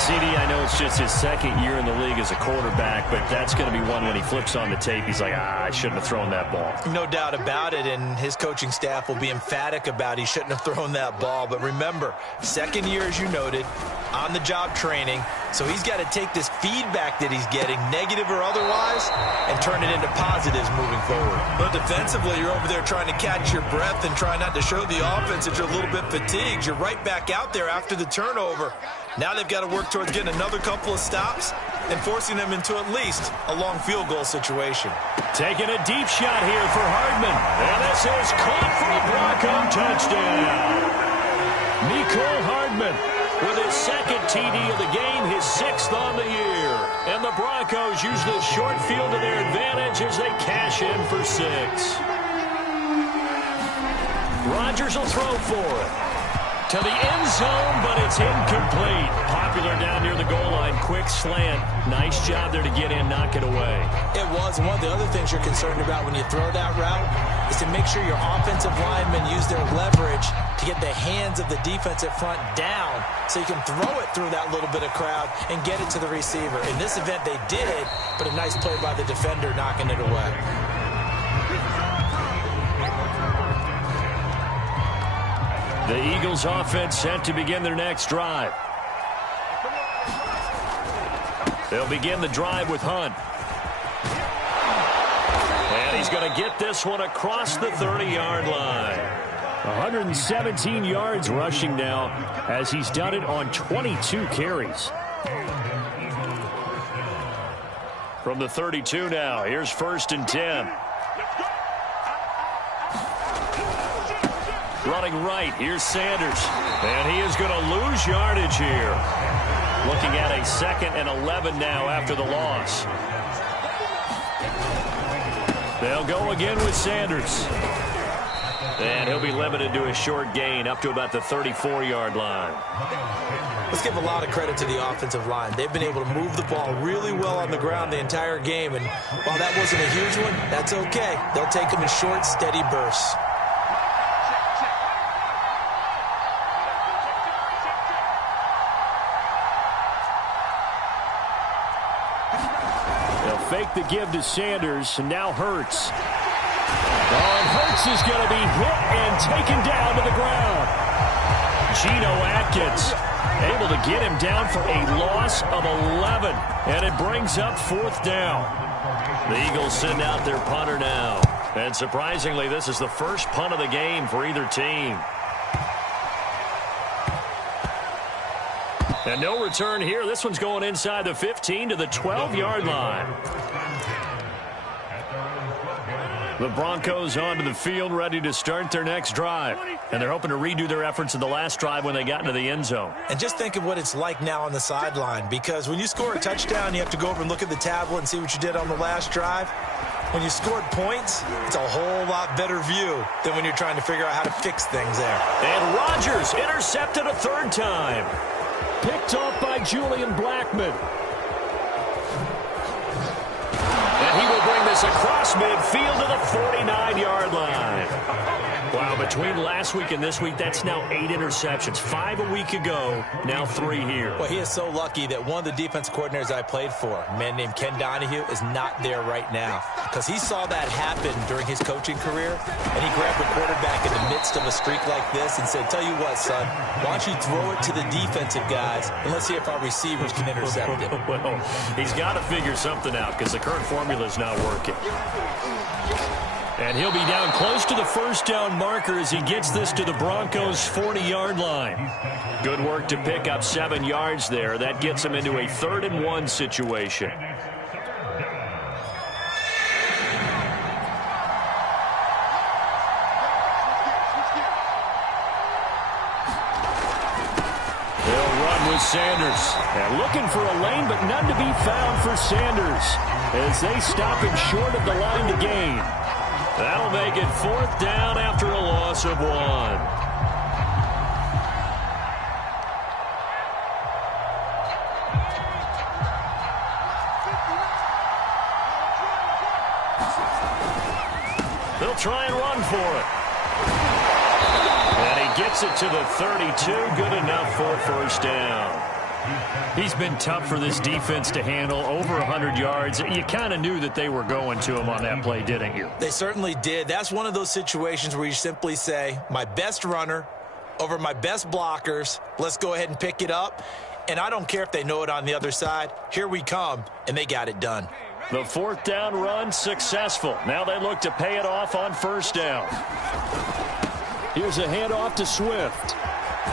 CD, I know it's just his 2nd year in the league as a quarterback, but that's going to be one when he flips on the tape. He's like, I shouldn't have thrown that ball. No doubt about it, and his coaching staff will be emphatic about he shouldn't have thrown that ball. But remember, 2nd year, as you noted, on-the-job training, so he's got to take this feedback that he's getting, negative or otherwise, and turn it into positives moving forward. But defensively, you're over there trying to catch your breath and try not to show the offense that you're a little bit fatigued. You're right back out there after the turnover. Now they've got to work towards getting another couple of stops and forcing them into at least a long field goal situation. Taking a deep shot here for Hardman. And this is caught for a Bronco touchdown. Mecole Hardman with his 2nd TD of the game, his 6th on the year. And the Broncos use the short field to their advantage as they cash in for 6. Rodgers will throw for it. To the end zone, but it's incomplete. Popular down near the goal line. Quick slant. Nice job there to get in, knock it away. It was. And one of the other things you're concerned about when you throw that route is to make sure your offensive linemen use their leverage to get the hands of the defensive front down so you can throw it through that little bit of crowd and get it to the receiver. In this event, they did, but a nice play by the defender knocking it away. The Eagles offense set to begin their next drive. They'll begin the drive with Hunt. And he's going to get this one across the 30-yard line. 117 yards rushing now as he's done it on 22 carries. From the 32 now, here's 1st and 10. Running right, here's Sanders. And he is going to lose yardage here. Looking at a 2nd and 11 now after the loss. They'll go again with Sanders. And he'll be limited to a short gain up to about the 34-yard line. Let's give a lot of credit to the offensive line. They've been able to move the ball really well on the ground the entire game. And while that wasn't a huge one, that's okay. They'll take them in short, steady bursts. They'll fake the give to Sanders, and now Hurts. Oh, and Hurts is going to be hit and taken down to the ground. Geno Atkins able to get him down for a loss of 11. And it brings up 4th down. The Eagles send out their punter now. And surprisingly, this is the first punt of the game for either team. And no return here. This one's going inside the 15 to the 12-yard line. The Broncos onto the field, ready to start their next drive. And they're hoping to redo their efforts in the last drive when they got into the end zone. And just think of what it's like now on the sideline, because when you score a touchdown, you have to go over and look at the tablet and see what you did on the last drive. When you scored points, it's a whole lot better view than when you're trying to figure out how to fix things there. And Rodgers intercepted a 3rd time. Picked off by Julian Blackmon. And he will bring this across midfield to the 49-yard line. Wow, between last week and this week, that's now 8 interceptions. 5 a week ago, now 3 here. Well, he is so lucky that one of the defense coordinators I played for, a man named Ken Donahue, is not there right now. Because he saw that happen during his coaching career, and he grabbed the quarterback in the midst of a streak like this and said, tell you what, son, why don't you throw it to the defensive guys, and let's see if our receivers can intercept it. Well, he's got to figure something out because the current formula is not working. And he'll be down close to the 1st down marker as he gets this to the Broncos' 40-yard line. Good work to pick up 7 yards there. That gets him into a 3rd and 1 situation. They'll run with Sanders. And looking for a lane, but none to be found for Sanders as they stop him short of the line to gain. That'll make it 4th down after a loss of 1. They'll try and run for it. And he gets it to the 32. Good enough for 1st down. He's been tough for this defense to handle, over 100 yards. You kind of knew that they were going to him on that play, didn't you? They certainly did. That's one of those situations where you simply say, my best runner over my best blockers, let's go ahead and pick it up. And I don't care if they know it on the other side. Here we come, and they got it done. The 4th down run successful. Now they look to pay it off on 1st down. Here's a handoff to Swift.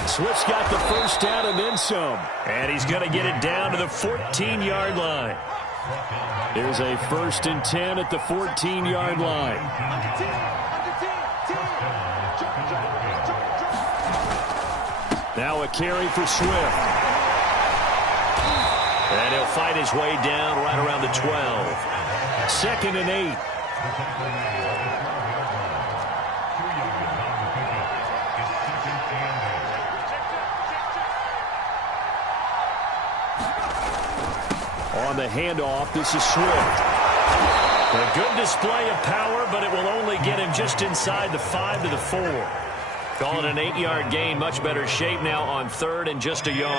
Swift's got the 1st down and then some. And he's going to get it down to the 14-yard line. Here's a 1st and 10 at the 14-yard line. Now a carry for Swift. And he'll fight his way down right around the 12. 2nd and 8. On the handoff, this is Swift. A good display of power, but it will only get him just inside the 5 to the 4. Call it an 8-yard gain. Much better shape now on 3rd and just a yard.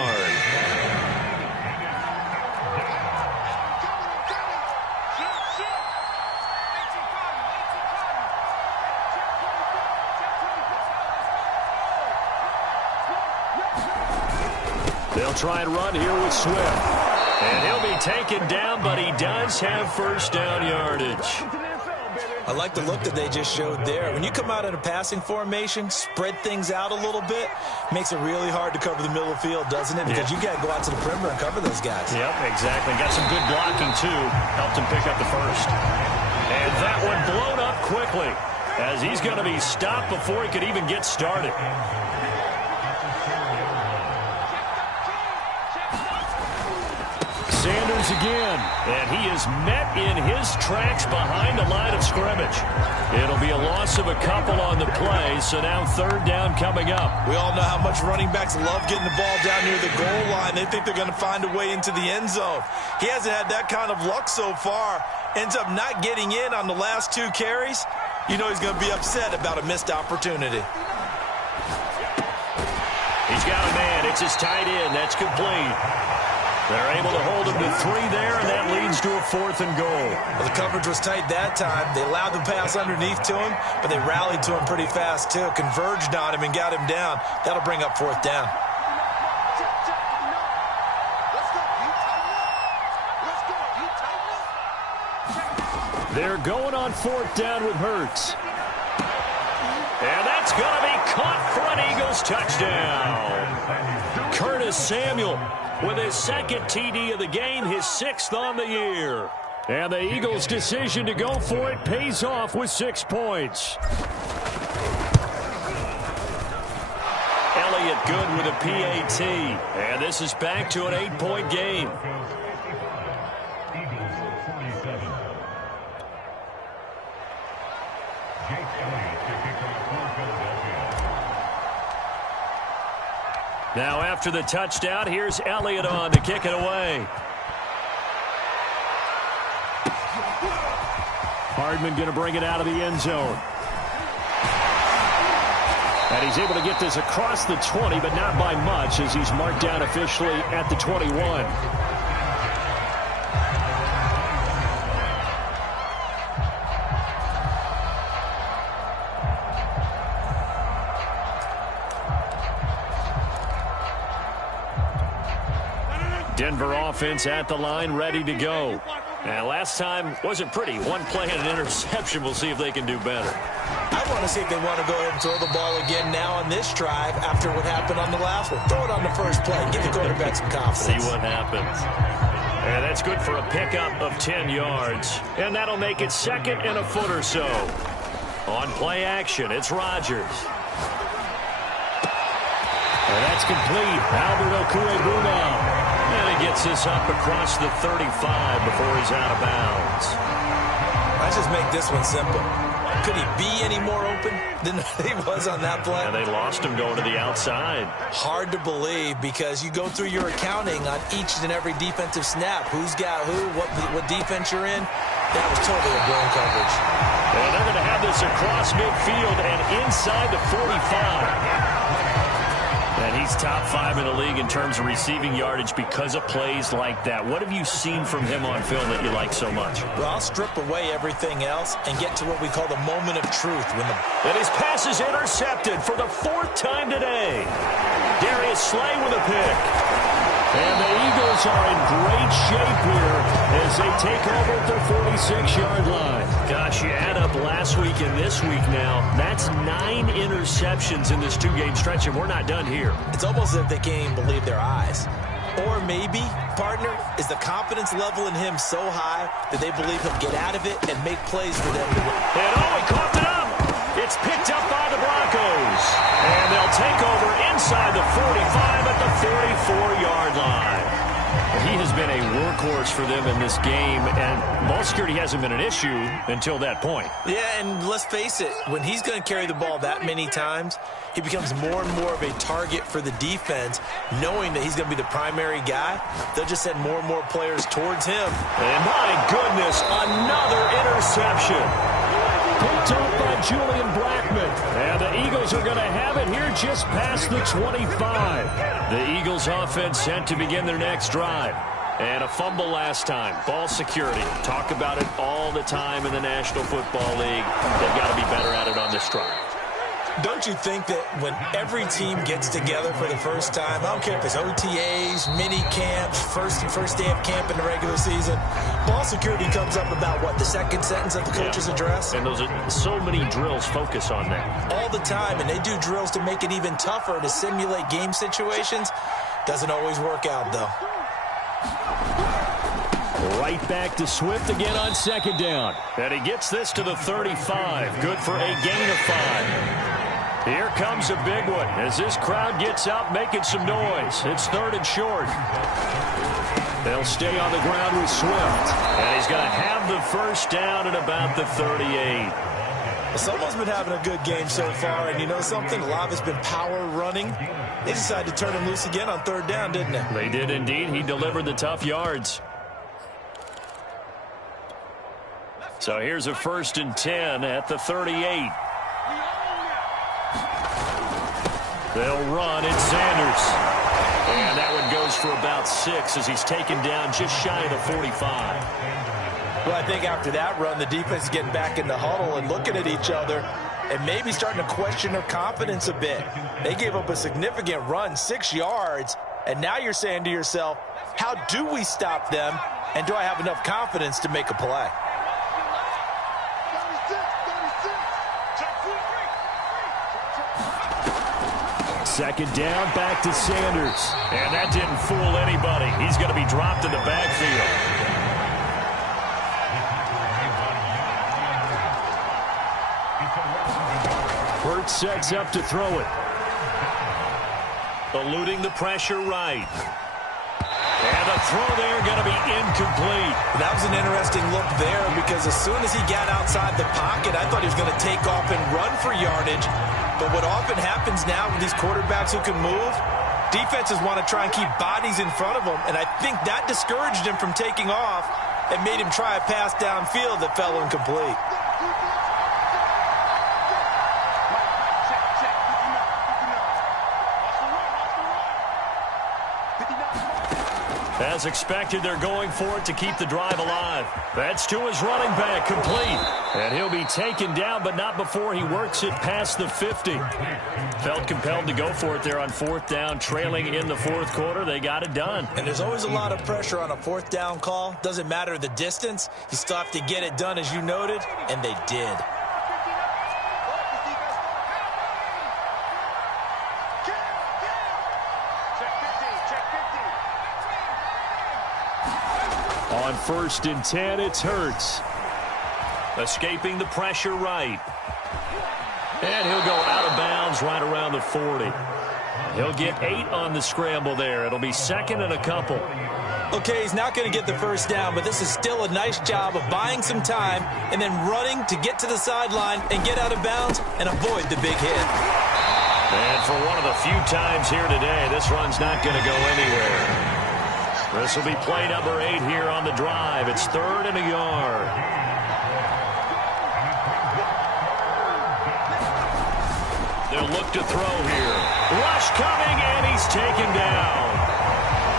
They'll try and run here with Swift. And he'll be taken down, but he does have 1st down yardage. I like the look that they just showed there. When you come out in a passing formation, spread things out a little bit, makes it really hard to cover the middle of the field, doesn't it? Because you got to go out to the perimeter and cover those guys. Yep, exactly. Got some good blocking, too. Helped him pick up the first. And that one blown up quickly as he's going to be stopped before he could even get started. Sanders again, and he is met in his tracks behind the line of scrimmage. It'll be a loss of a couple on the play, so now third down coming up. We all know how much running backs love getting the ball down near the goal line. They think they're going to find a way into the end zone. He hasn't had that kind of luck so far. Ends up not getting in on the last 2 carries. You know he's going to be upset about a missed opportunity. He's got a man. It's his tight end. That's complete. They're able to hold him to 3 there, and that leads to a 4th and goal. Well, the coverage was tight that time. They allowed the pass underneath to him, but they rallied to him pretty fast, too. Converged on him and got him down. That'll bring up 4th down. They're going on 4th down with Hurts. And that's going to be caught for an Eagles touchdown. Curtis Samuel with his 2nd TD of the game, his 6th on the year. And the Eagles' decision to go for it pays off with 6 points. Elliott good with a PAT. And this is back to an 8-point game. Now after the touchdown, here's Elliott on to kick it away. Hardman going to bring it out of the end zone. And he's able to get this across the 20, but not by much as he's marked down officially at the 21. Denver offense at the line, ready to go. And last time wasn't pretty. One play and an interception. We'll see if they can do better. I want to see if they want to go ahead and throw the ball again now on this drive after what happened on the last one. Throw it on the first play. Give the quarterback some confidence. See what happens. And that's good for a pickup of 10 yards. And that'll make it 2nd and a foot or so. On play action, it's Rodgers. And that's complete. Albert Okwuegbunam. And he gets this up across the 35 before he's out of bounds. Let's just make this one simple. Could he be any more open than he was on that play? And they lost him going to the outside. Hard to believe because you go through your accounting on each and every defensive snap. Who's got who, what defense you're in. That was totally a blown coverage. And they're going to have this across midfield and inside the 45. And he's top 5 in the league in terms of receiving yardage because of plays like that. What have you seen from him on film that you like so much? Well, I'll strip away everything else and get to what we call the moment of truth. And his pass is intercepted for the 4th time today. Darius Slay with a pick. And the Eagles are in great shape here as they take over at their 46-yard line. Gosh, you add up last week and this week now. That's 9 interceptions in this 2-game stretch, and we're not done here. It's almost as if they can't even believe their eyes. Or maybe, partner, is the confidence level in him so high that they believe he'll get out of it and make plays for them to win. And he coughed it up. It's picked up by the Broncos. And they'll take over inside the 45 at the 44-yard line. He has been a workhorse for them in this game, and ball security hasn't been an issue until that point. Yeah, and let's face it, when he's going to carry the ball that many times, he becomes more and more of a target for the defense, knowing that he's going to be the primary guy. They'll just send more and more players towards him. And my goodness, another interception. Picked up by Julian Blackmon. And the Eagles are going to have it here just past the 25. The Eagles offense set to begin their next drive. And a fumble last time. Ball security. Talk about it all the time in the National Football League. They've got to be better at it on this drive. Don't you think that when every team gets together for the first time, I don't care if it's OTAs, mini camps, first day of camp in the regular season, ball security comes up about, what, the second sentence of the coach's address? And those are so many drills focus on that. All the time, and they do drills to make it even tougher to simulate game situations. Doesn't always work out, though. Right back to Swift again on second down. And he gets this to the 35. Good for a gain of 5. Here comes a big one as this crowd gets up making some noise. It's 3rd and short. They'll stay on the ground with Swift. And he's going to have the first down at about the 38. Well, someone's been having a good game so far, and you know something? A lot of it's been power running. They decided to turn him loose again on 3rd down, didn't they? They did indeed. He delivered the tough yards. So here's a 1st and 10 at the 38. They'll run. It's Sanders. And that one goes for about 6 as he's taken down just shy of the 45. Well, I think after that run, the defense is getting back in the huddle and looking at each other and maybe starting to question their confidence a bit. They gave up a significant run, 6 yards, and now you're saying to yourself, how do we stop them, and do I have enough confidence to make a play? Second down, back to Sanders. And that didn't fool anybody. He's going to be dropped in the backfield. Hurts sets up to throw it. Eluding the pressure right. And the throw there going to be incomplete. That was an interesting look there because as soon as he got outside the pocket, I thought he was going to take off and run for yardage. But what often happens now with these quarterbacks who can move, defenses want to try and keep bodies in front of them, and I think that discouraged him from taking off and made him try a pass downfield that fell incomplete. As expected, they're going for it to keep the drive alive. That's to his running back, complete. And he'll be taken down, but not before he works it past the 50. Felt compelled to go for it there on 4th down, trailing in the 4th quarter. They got it done. And there's always a lot of pressure on a 4th down call. Doesn't matter the distance. You still have to get it done, as you noted, and they did. On 1st and 10, it's Hurts. Escaping the pressure right. And he'll go out of bounds right around the 40. He'll get 8 on the scramble there. It'll be 2nd and a couple. Okay, he's not going to get the first down, but this is still a nice job of buying some time and then running to get to the sideline and get out of bounds and avoid the big hit. And for one of the few times here today, this run's not going to go anywhere. This will be play number 8 here on the drive. It's 3rd and a yard. They'll look to throw here. Rush coming, and he's taken down.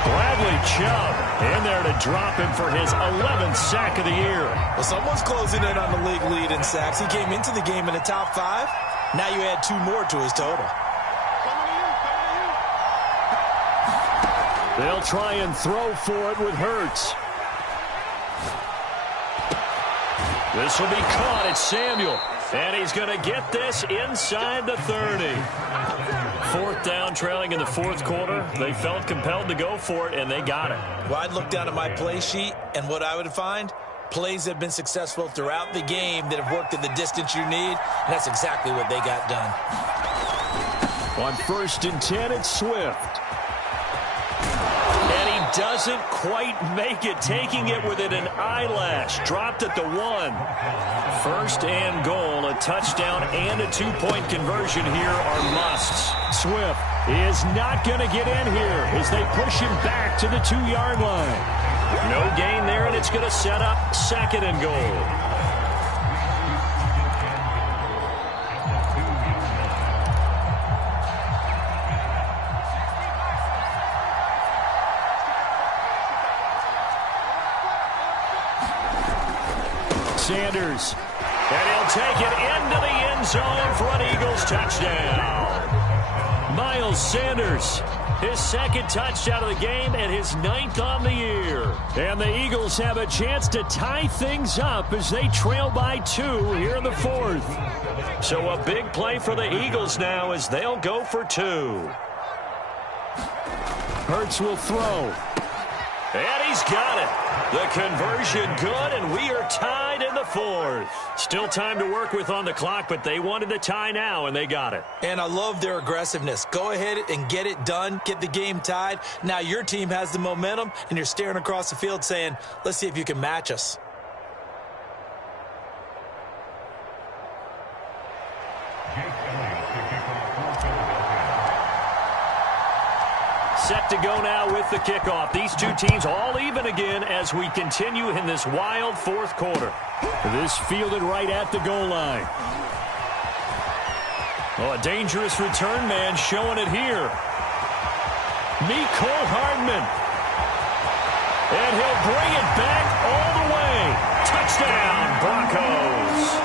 Bradley Chubb in there to drop him for his 11th sack of the year. Well, someone's closing in on the league lead in sacks. He came into the game in the top 5. Now you add 2 more to his total. They'll try and throw for it with Hurts. This will be caught. It's Samuel. And he's going to get this inside the 30. 4th down, trailing in the 4th quarter. They felt compelled to go for it, and they got it. Well, I'd look down at my play sheet, and what I would find, plays that have been successful throughout the game that have worked at the distance you need, and that's exactly what they got done. On 1st and 10, it's Swift. Doesn't quite make it, taking it within an eyelash. Dropped at the 1. 1st and goal, a touchdown and a 2-point conversion here are musts. Swift is not going to get in here as they push him back to the 2-yard line. No gain there, and it's going to set up 2nd and goal. Sanders, and he'll take it into the end zone for an Eagles touchdown. Miles Sanders, his second touchdown of the game and his 9th on the year. And the Eagles have a chance to tie things up as they trail by 2 here in the 4th. So a big play for the Eagles now as they'll go for 2. Hurts will throw. And he's got it. The conversion good, and we are tied in the 4th. Still time to work with on the clock, but they wanted the tie now, and they got it. And I love their aggressiveness. Go ahead and get it done. Get the game tied. Now your team has the momentum, and you're staring across the field saying, let's see if you can match us. Set to go now with the kickoff. These two teams all even again as we continue in this wild 4th quarter. This fielded right at the goal line. Oh, a dangerous return man showing it here. Mecole Hardman. And he'll bring it back all the way. Touchdown, Broncos.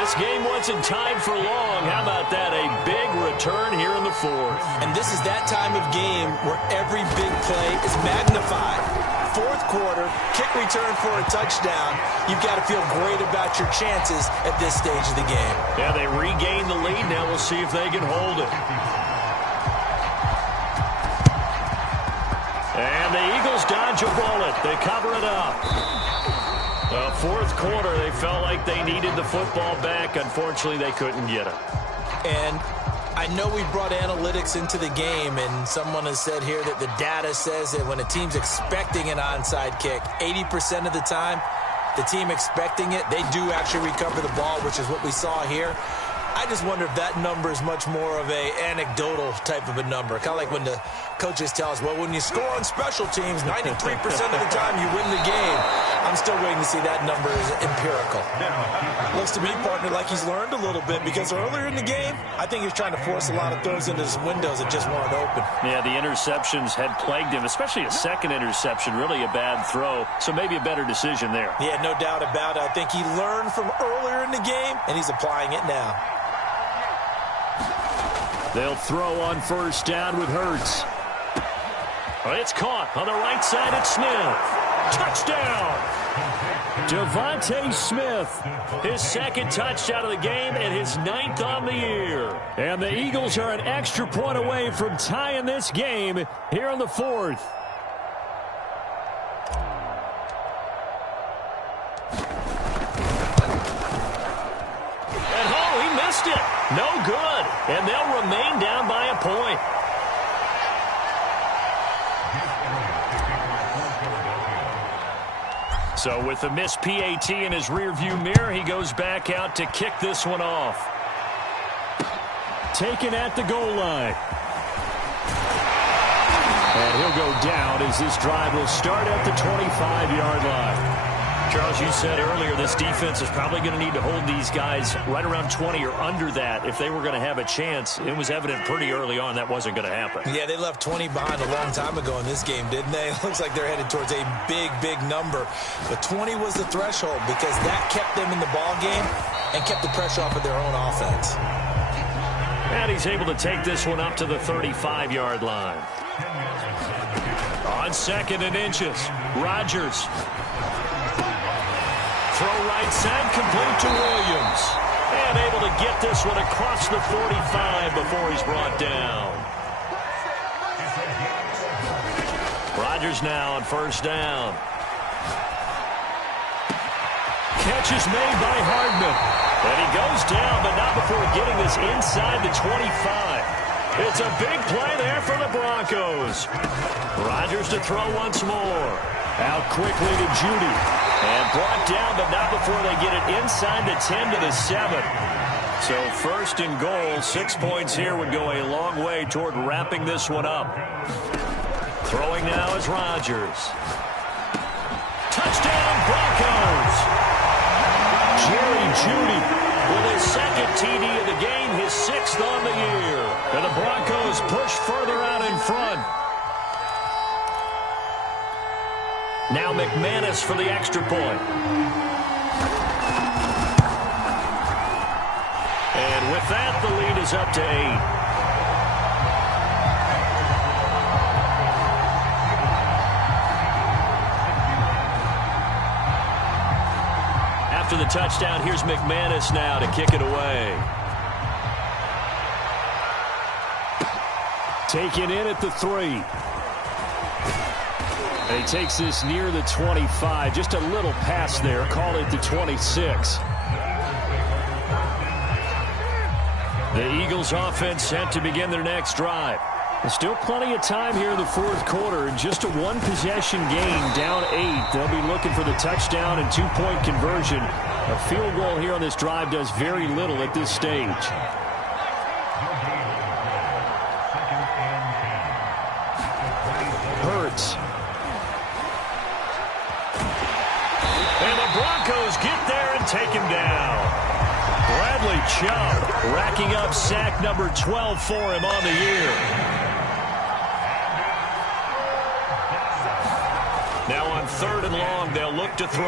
This game wasn't tied for long. How about that? A big return here in the 4th. And this is that time of game where every big play is magnified. 4th quarter, kick return for a touchdown. You've got to feel great about your chances at this stage of the game. Yeah, they regain the lead. Now we'll see if they can hold it. And the Eagles dodge a bullet. They cover it up. 4th quarter, they felt like they needed the football back. Unfortunately, they couldn't get it. And I know we brought analytics into the game, and someone has said here that the data says that when a team's expecting an onside kick, 80% of the time, the team expecting it, they do actually recover the ball, which is what we saw here. I just wonder if that number is much more of a anecdotal type of a number. Kind of like when the coaches tell us, well, when you score on special teams, 93% of the time you win the game. I'm still waiting to see that number is empirical. Looks to me, partner, like he's learned a little bit because earlier in the game, I think he was trying to force a lot of throws into his windows that just weren't open. Yeah, the interceptions had plagued him, especially a second interception, really a bad throw. So maybe a better decision there. Yeah, no doubt about it. I think he learned from earlier in the game, and he's applying it now. They'll throw on 1st down with Hurts. It's caught on the right side at Smith. Touchdown! Devontae Smith, his 2nd touchdown of the game and his 9th on the year. And the Eagles are an extra point away from tying this game here in the 4th. And he missed it. No good. And they'll remain down by a point. So with the missed PAT in his rearview mirror, he goes back out to kick this one off. Taken at the goal line. And he'll go down as this drive will start at the 25-yard line. Charles, you said earlier this defense is probably going to need to hold these guys right around 20 or under that if they were going to have a chance. It was evident pretty early on that wasn't going to happen. Yeah, they left 20 behind a long time ago in this game, didn't they? It looks like they're headed towards a big, big number. But 20 was the threshold because that kept them in the ball game and kept the pressure off of their own offense. And he's able to take this one up to the 35-yard line. On 2nd and inches, Rodgers. Throw right side, complete to Williams. And able to get this one across the 45 before he's brought down. Rodgers now on 1st down. Catch is made by Hardman. And he goes down, but not before getting this inside the 25. It's a big play there for the Broncos. Rodgers to throw once more. Out quickly to Judy. And brought down, but not before they get it inside the 10 to the 7. So 1st and goal, 6 points here would go a long way toward wrapping this one up. Throwing now is Rodgers. Touchdown, Broncos! Jerry Judy with his 2nd TD of the game, his 6th on the year. And the Broncos push further out in front. Now McManus for the extra point. And with that, the lead Eagles up to 8. After the touchdown, here's McManus now to kick it away. Taken in at the 3. And he takes this near the 25. Just a little pass there. Call it the 26. The Eagles offense set to begin their next drive. There's still plenty of time here in the fourth quarter. And just a one-possession game, down 8. They'll be looking for the touchdown and two-point conversion. A field goal here on this drive does very little at this stage. Hurts. And the Broncos get there and take him down. Bradley Chubb racking up sack number 12 for him on the year. Now on 3rd and long, they'll look to throw.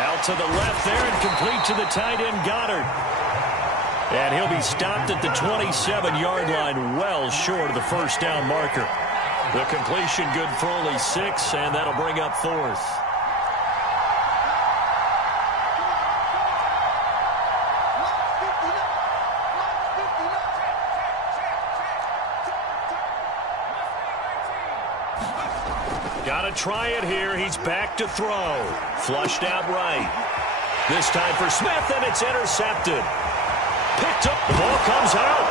Out to the left there and complete to the tight end Goddard. And he'll be stopped at the 27-yard line, well short of the first down marker. The completion good for only 6, and that'll bring up 4th. Got to try it here. He's back to throw. Flushed out right. This time for Smith, and it's intercepted. Picked up. The ball comes out.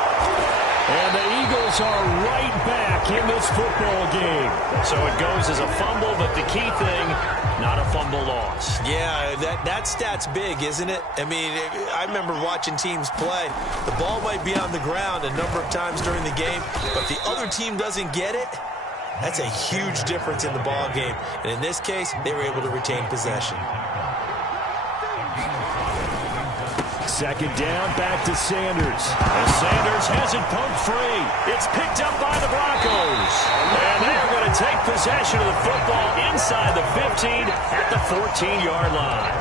And the Eagles are right back in this football game. So it goes as a fumble, but the key thing, not a fumble loss. Yeah, that stat's big, isn't it? I mean, I remember watching teams play. The ball might be on the ground a number of times during the game, but if the other team doesn't get it, that's a huge difference in the ball game. And in this case, they were able to retain possession. Second down, back to Sanders. And Sanders has it poked free. It's picked up by the Broncos. And they're going to take possession of the football inside the 15 at the 14-yard line.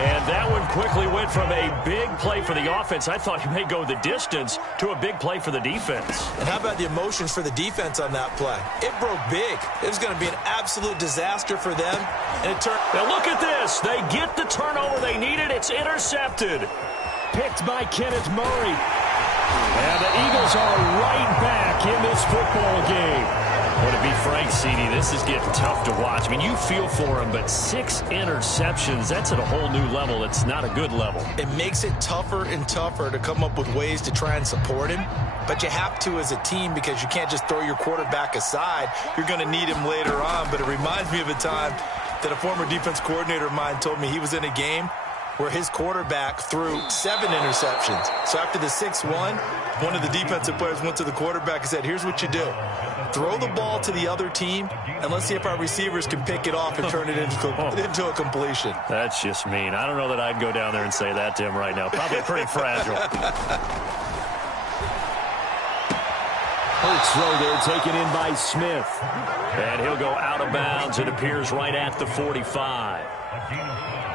And that one quickly went from a big play for the offense, I thought he may go the distance, to a big play for the defense. And how about the emotions for the defense on that play? It broke big. It was going to be an absolute disaster for them. And it turned. Now look at this. They get the turnover they needed. It's intercepted. Picked by Kenneth Murray. And the Eagles are right back in this football game. Well, to be frank, CD, this is getting tough to watch. I mean, you feel for him, but 6 interceptions, that's at a whole new level. It's not a good level. It makes it tougher and tougher to come up with ways to try and support him. But you have to as a team because you can't just throw your quarterback aside. You're going to need him later on. But it reminds me of a time that a former defense coordinator of mine told me he was in a game where his quarterback threw 7 interceptions. So after the 6-1, one of the defensive players went to the quarterback and said, here's what you do. Throw the ball to the other team, and let's see if our receivers can pick it off and turn it into a completion. That's just mean. I don't know that I'd go down there and say that to him right now. Probably pretty fragile. Hurts throw there, taken in by Smith. And he'll go out of bounds. It appears right at the 45.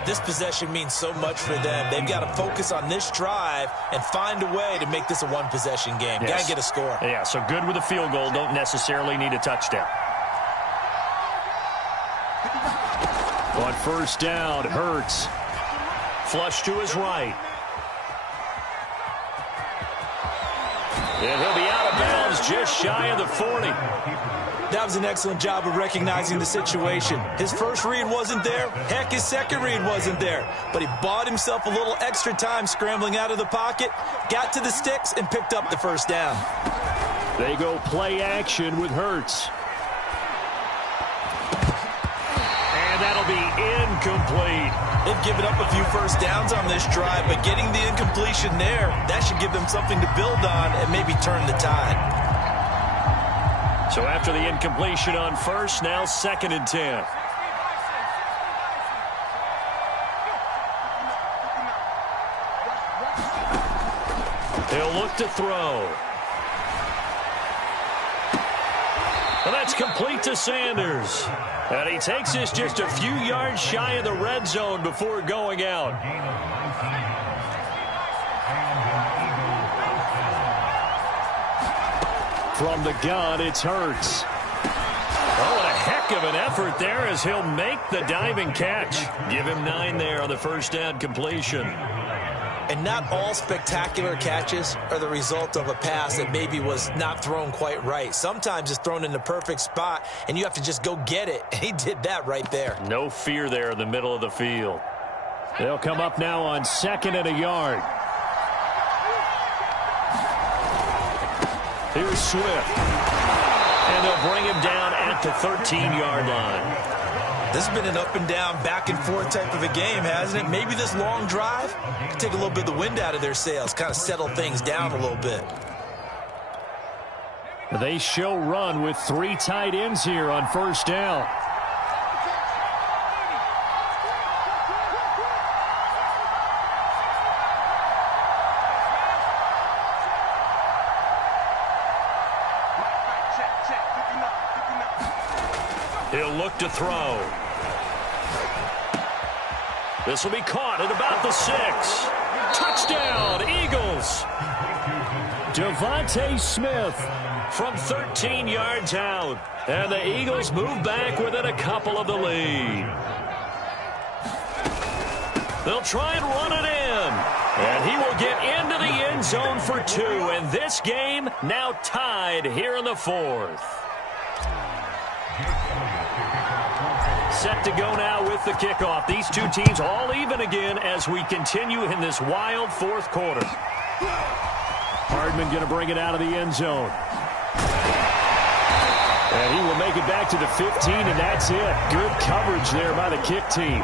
This possession means so much for them. They've got to focus on this drive and find a way to make this a one-possession game. Yes. Got to get a score. Yeah, so good with a field goal. Don't necessarily need a touchdown. On first down, Hurts. Flush to his right. And he'll be out of bounds just shy of the 40. That was an excellent job of recognizing the situation. His first read wasn't there. Heck, his second read wasn't there. But he bought himself a little extra time scrambling out of the pocket, got to the sticks, and picked up the first down. They go play action with Hurts. And that'll be incomplete. They've given up a few first downs on this drive, but getting the incompletion there, that should give them something to build on and maybe turn the tide. So after the incompletion on first, now 2nd and 10. They'll look to throw. And that's complete to Sanders. And he takes this just a few yards shy of the red zone before going out. From the gun, it's Hurts. Oh, what a heck of an effort there as he'll make the diving catch. Give him 9 there on the first down completion. And not all spectacular catches are the result of a pass that maybe was not thrown quite right. Sometimes it's thrown in the perfect spot, and you have to just go get it. And he did that right there. No fear there in the middle of the field. They'll come up now on 2nd and a yard. Here's Swift. And they'll bring him down at the 13-yard line. This has been an up-and-down, back-and-forth type of a game, hasn't it? Maybe this long drive can take a little bit of the wind out of their sails, kind of settle things down a little bit. They show run with 3 tight ends here on first down. He'll look to throw. This will be caught at about the 6. Touchdown, Eagles. Devontae Smith from 13 yards out. And the Eagles move back within a couple of the lead. They'll try and run it in. And he will get into the end zone for 2. And this game now tied here in the 4th. Set to go now with the kickoff. These two teams all even again as we continue in this wild 4th quarter. Hardman going to bring it out of the end zone. And he will make it back to the 15, and that's it. Good coverage there by the kick team.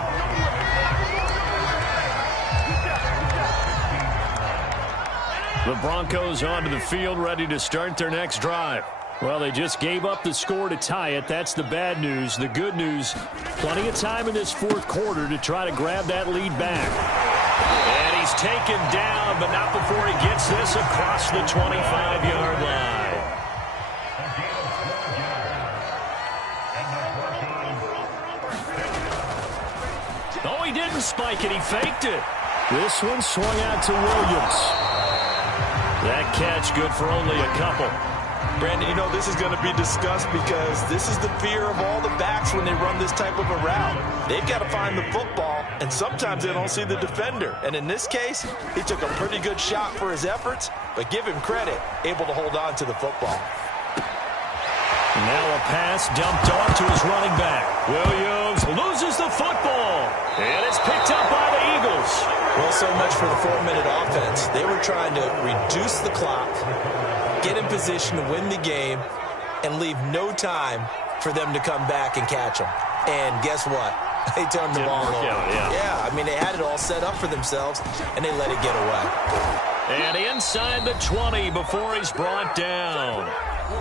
The Broncos onto the field, ready to start their next drive. Well, they just gave up the score to tie it. That's the bad news. The good news, plenty of time in this 4th quarter to try to grab that lead back. And he's taken down, but not before he gets this across the 25-yard line. Oh, he didn't spike it. He faked it. This one swung out to Williams. That catch good for only a couple. Brandon, you know this is going to be discussed because this is the fear of all the backs when they run this type of a route. They've got to find the football, and sometimes they don't see the defender. And in this case, he took a pretty good shot for his efforts, but give him credit, able to hold on to the football. Now a pass dumped off to his running back. Williams loses the football, and it's picked up by the Eagles. Well, so much for the 4-minute offense. They were trying to reduce the clock, get in position to win the game, and leave no time for them to come back and catch them. And guess what? They turned the ball over. Yeah, I mean, they had it all set up for themselves, and they let it get away. And inside the 20 before he's brought down.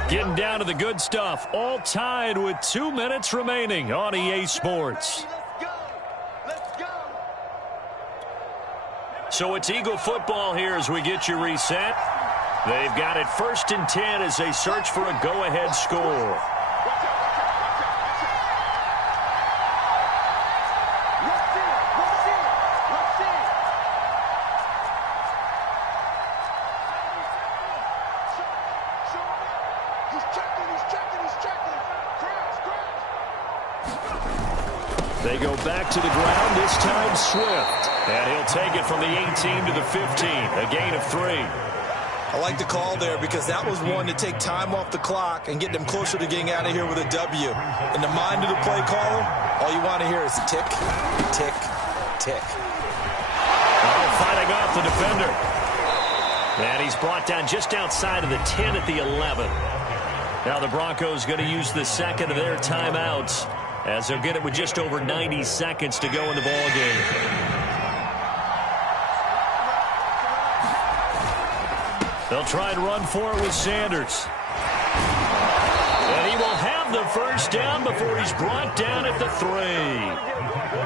Getting down to the good stuff. All tied with 2 minutes remaining on EA Sports. So it's Eagle football here as we get you reset. They've got it 1st and 10 as they search for a go-ahead score. They go back to the ground, this time Swift. And he'll take it from the 18 to the 15, a gain of 3. I like the call there because that was one to take time off the clock and get them closer to getting out of here with a W. In the mind of the play caller, all you want to hear is tick, tick, tick. Fighting off the defender. And he's brought down just outside of the 10 at the 11. Now the Broncos going to use the second of their timeouts as they'll get it with just over 90 seconds to go in the ballgame. They'll try and run for it with Sanders. And he will have the first down before he's brought down at the 3.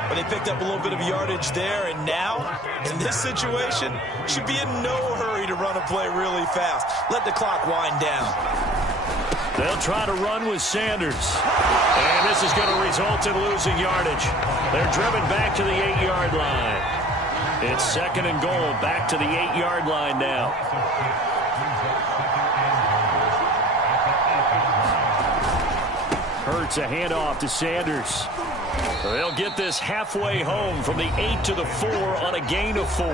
But they picked up a little bit of yardage there, and now, in this situation, should be in no hurry to run a play really fast. Let the clock wind down. They'll try to run with Sanders. And this is going to result in losing yardage. They're driven back to the 8-yard line. It's 2nd and goal, back to the 8-yard line now. Hurts, a handoff to Sanders. They'll get this halfway home from the 8 to the 4 on a gain of 4.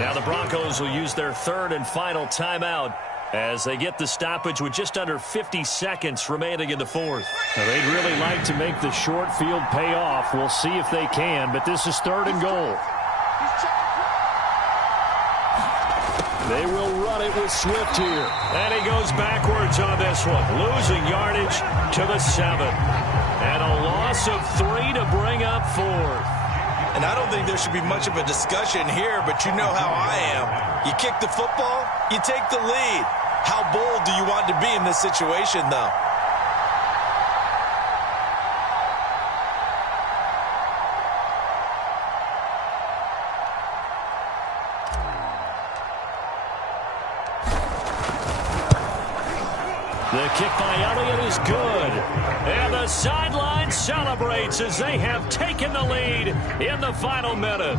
Now the Broncos will use their third and final timeout as they get the stoppage with just under 50 seconds remaining in the fourth. Now they'd really like to make the short field pay off. We'll see if they can, but this is third and goal. They will run it with Swift here. And he goes backwards on this one, losing yardage to the 7. And a loss of 3 to bring up 4. And I don't think there should be much of a discussion here, but you know how I am. You kick the football, you take the lead. How bold do you want to be in this situation, though? The kick by Elliott is good. And the sideline celebrates as they have taken the lead in the final minute.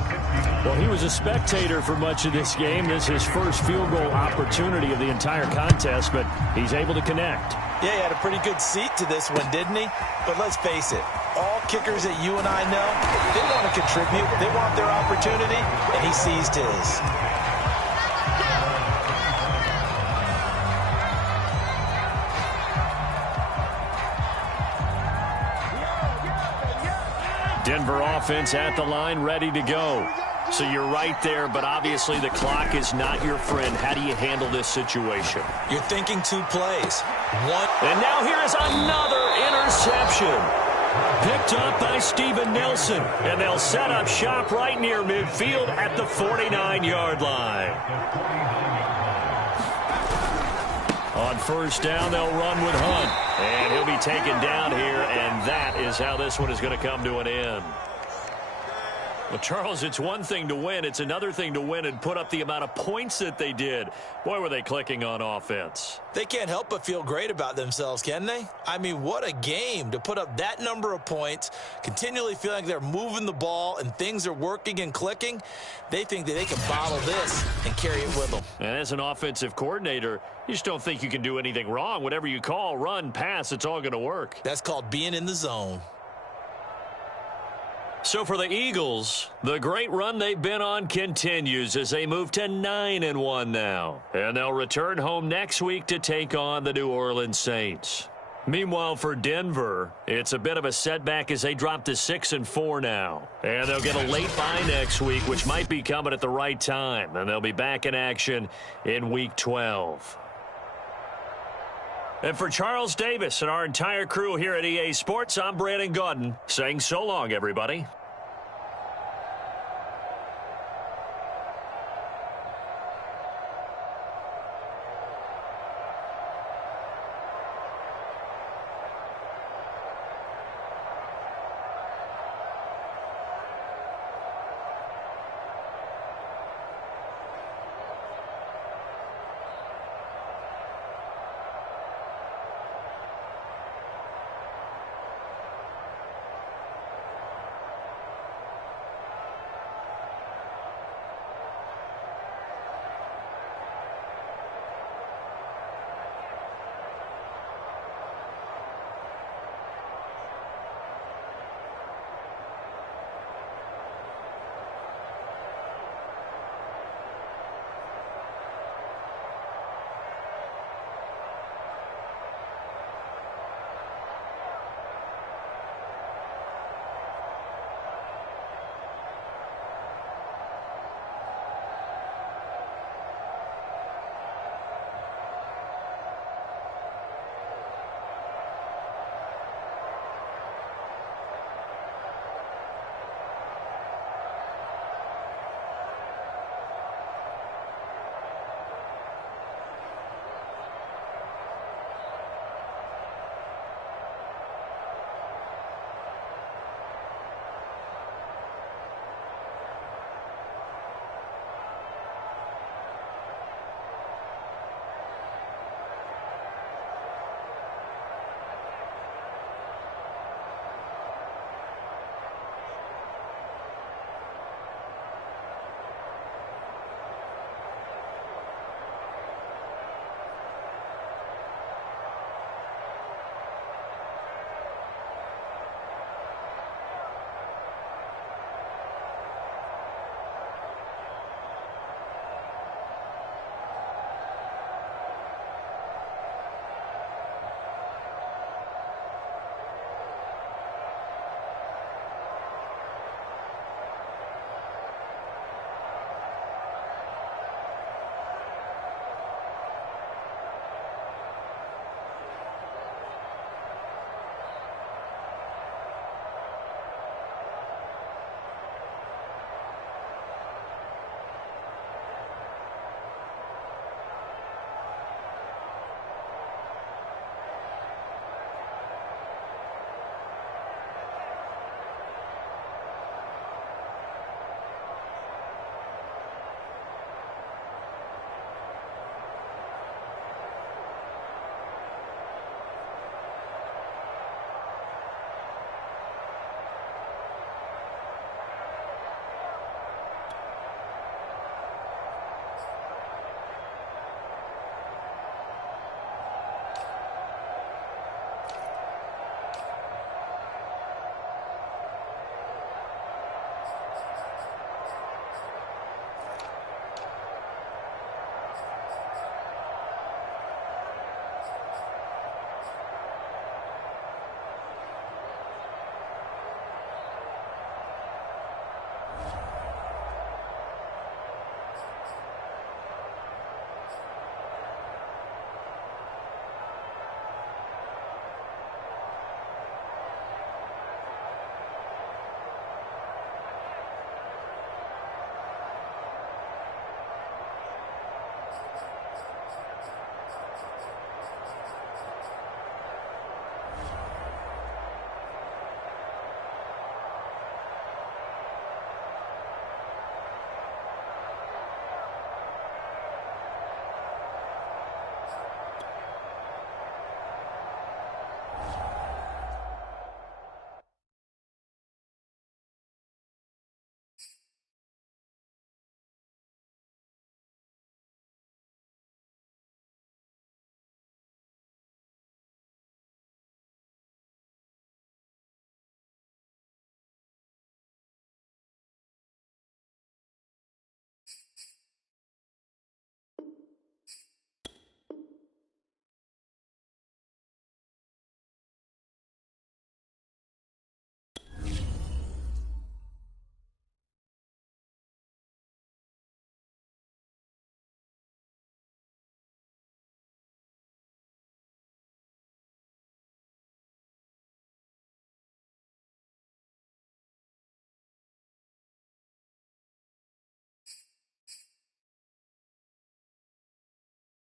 Well, he was a spectator for much of this game. This is his first field goal opportunity of the entire contest, but he's able to connect. Yeah, he had a pretty good seat to this one, didn't he? But let's face it, all kickers that you and I know, they want to contribute. They want their opportunity, and he seized his. Denver offense at the line, ready to go. So you're right there, but obviously the clock is not your friend. How do you handle this situation? You're thinking 2 plays. One. And now here is another interception. Picked up by Steven Nelson. And they'll set up shop right near midfield at the 49-yard line. On first down, they'll run with Hunt. And he'll be taken down here, and that is how this one is going to come to an end. Well, Charles, it's one thing to win. It's another thing to win and put up the amount of points that they did. Boy, were they clicking on offense. They can't help but feel great about themselves, can they? I mean, what a game to put up that number of points, continually feel like they're moving the ball and things are working and clicking. They think that they can bottle this and carry it with them. And as an offensive coordinator, you just don't think you can do anything wrong. Whatever you call, run, pass, it's all going to work. That's called being in the zone. So for the Eagles, the great run they've been on continues as they move to 9-1 now. And they'll return home next week to take on the New Orleans Saints. Meanwhile, for Denver, it's a bit of a setback as they drop to 6-4 now. And they'll get a late bye next week, which might be coming at the right time. And they'll be back in action in Week 12. And for Charles Davis and our entire crew here at EA Sports, I'm Brandon Gaudin saying so long, everybody.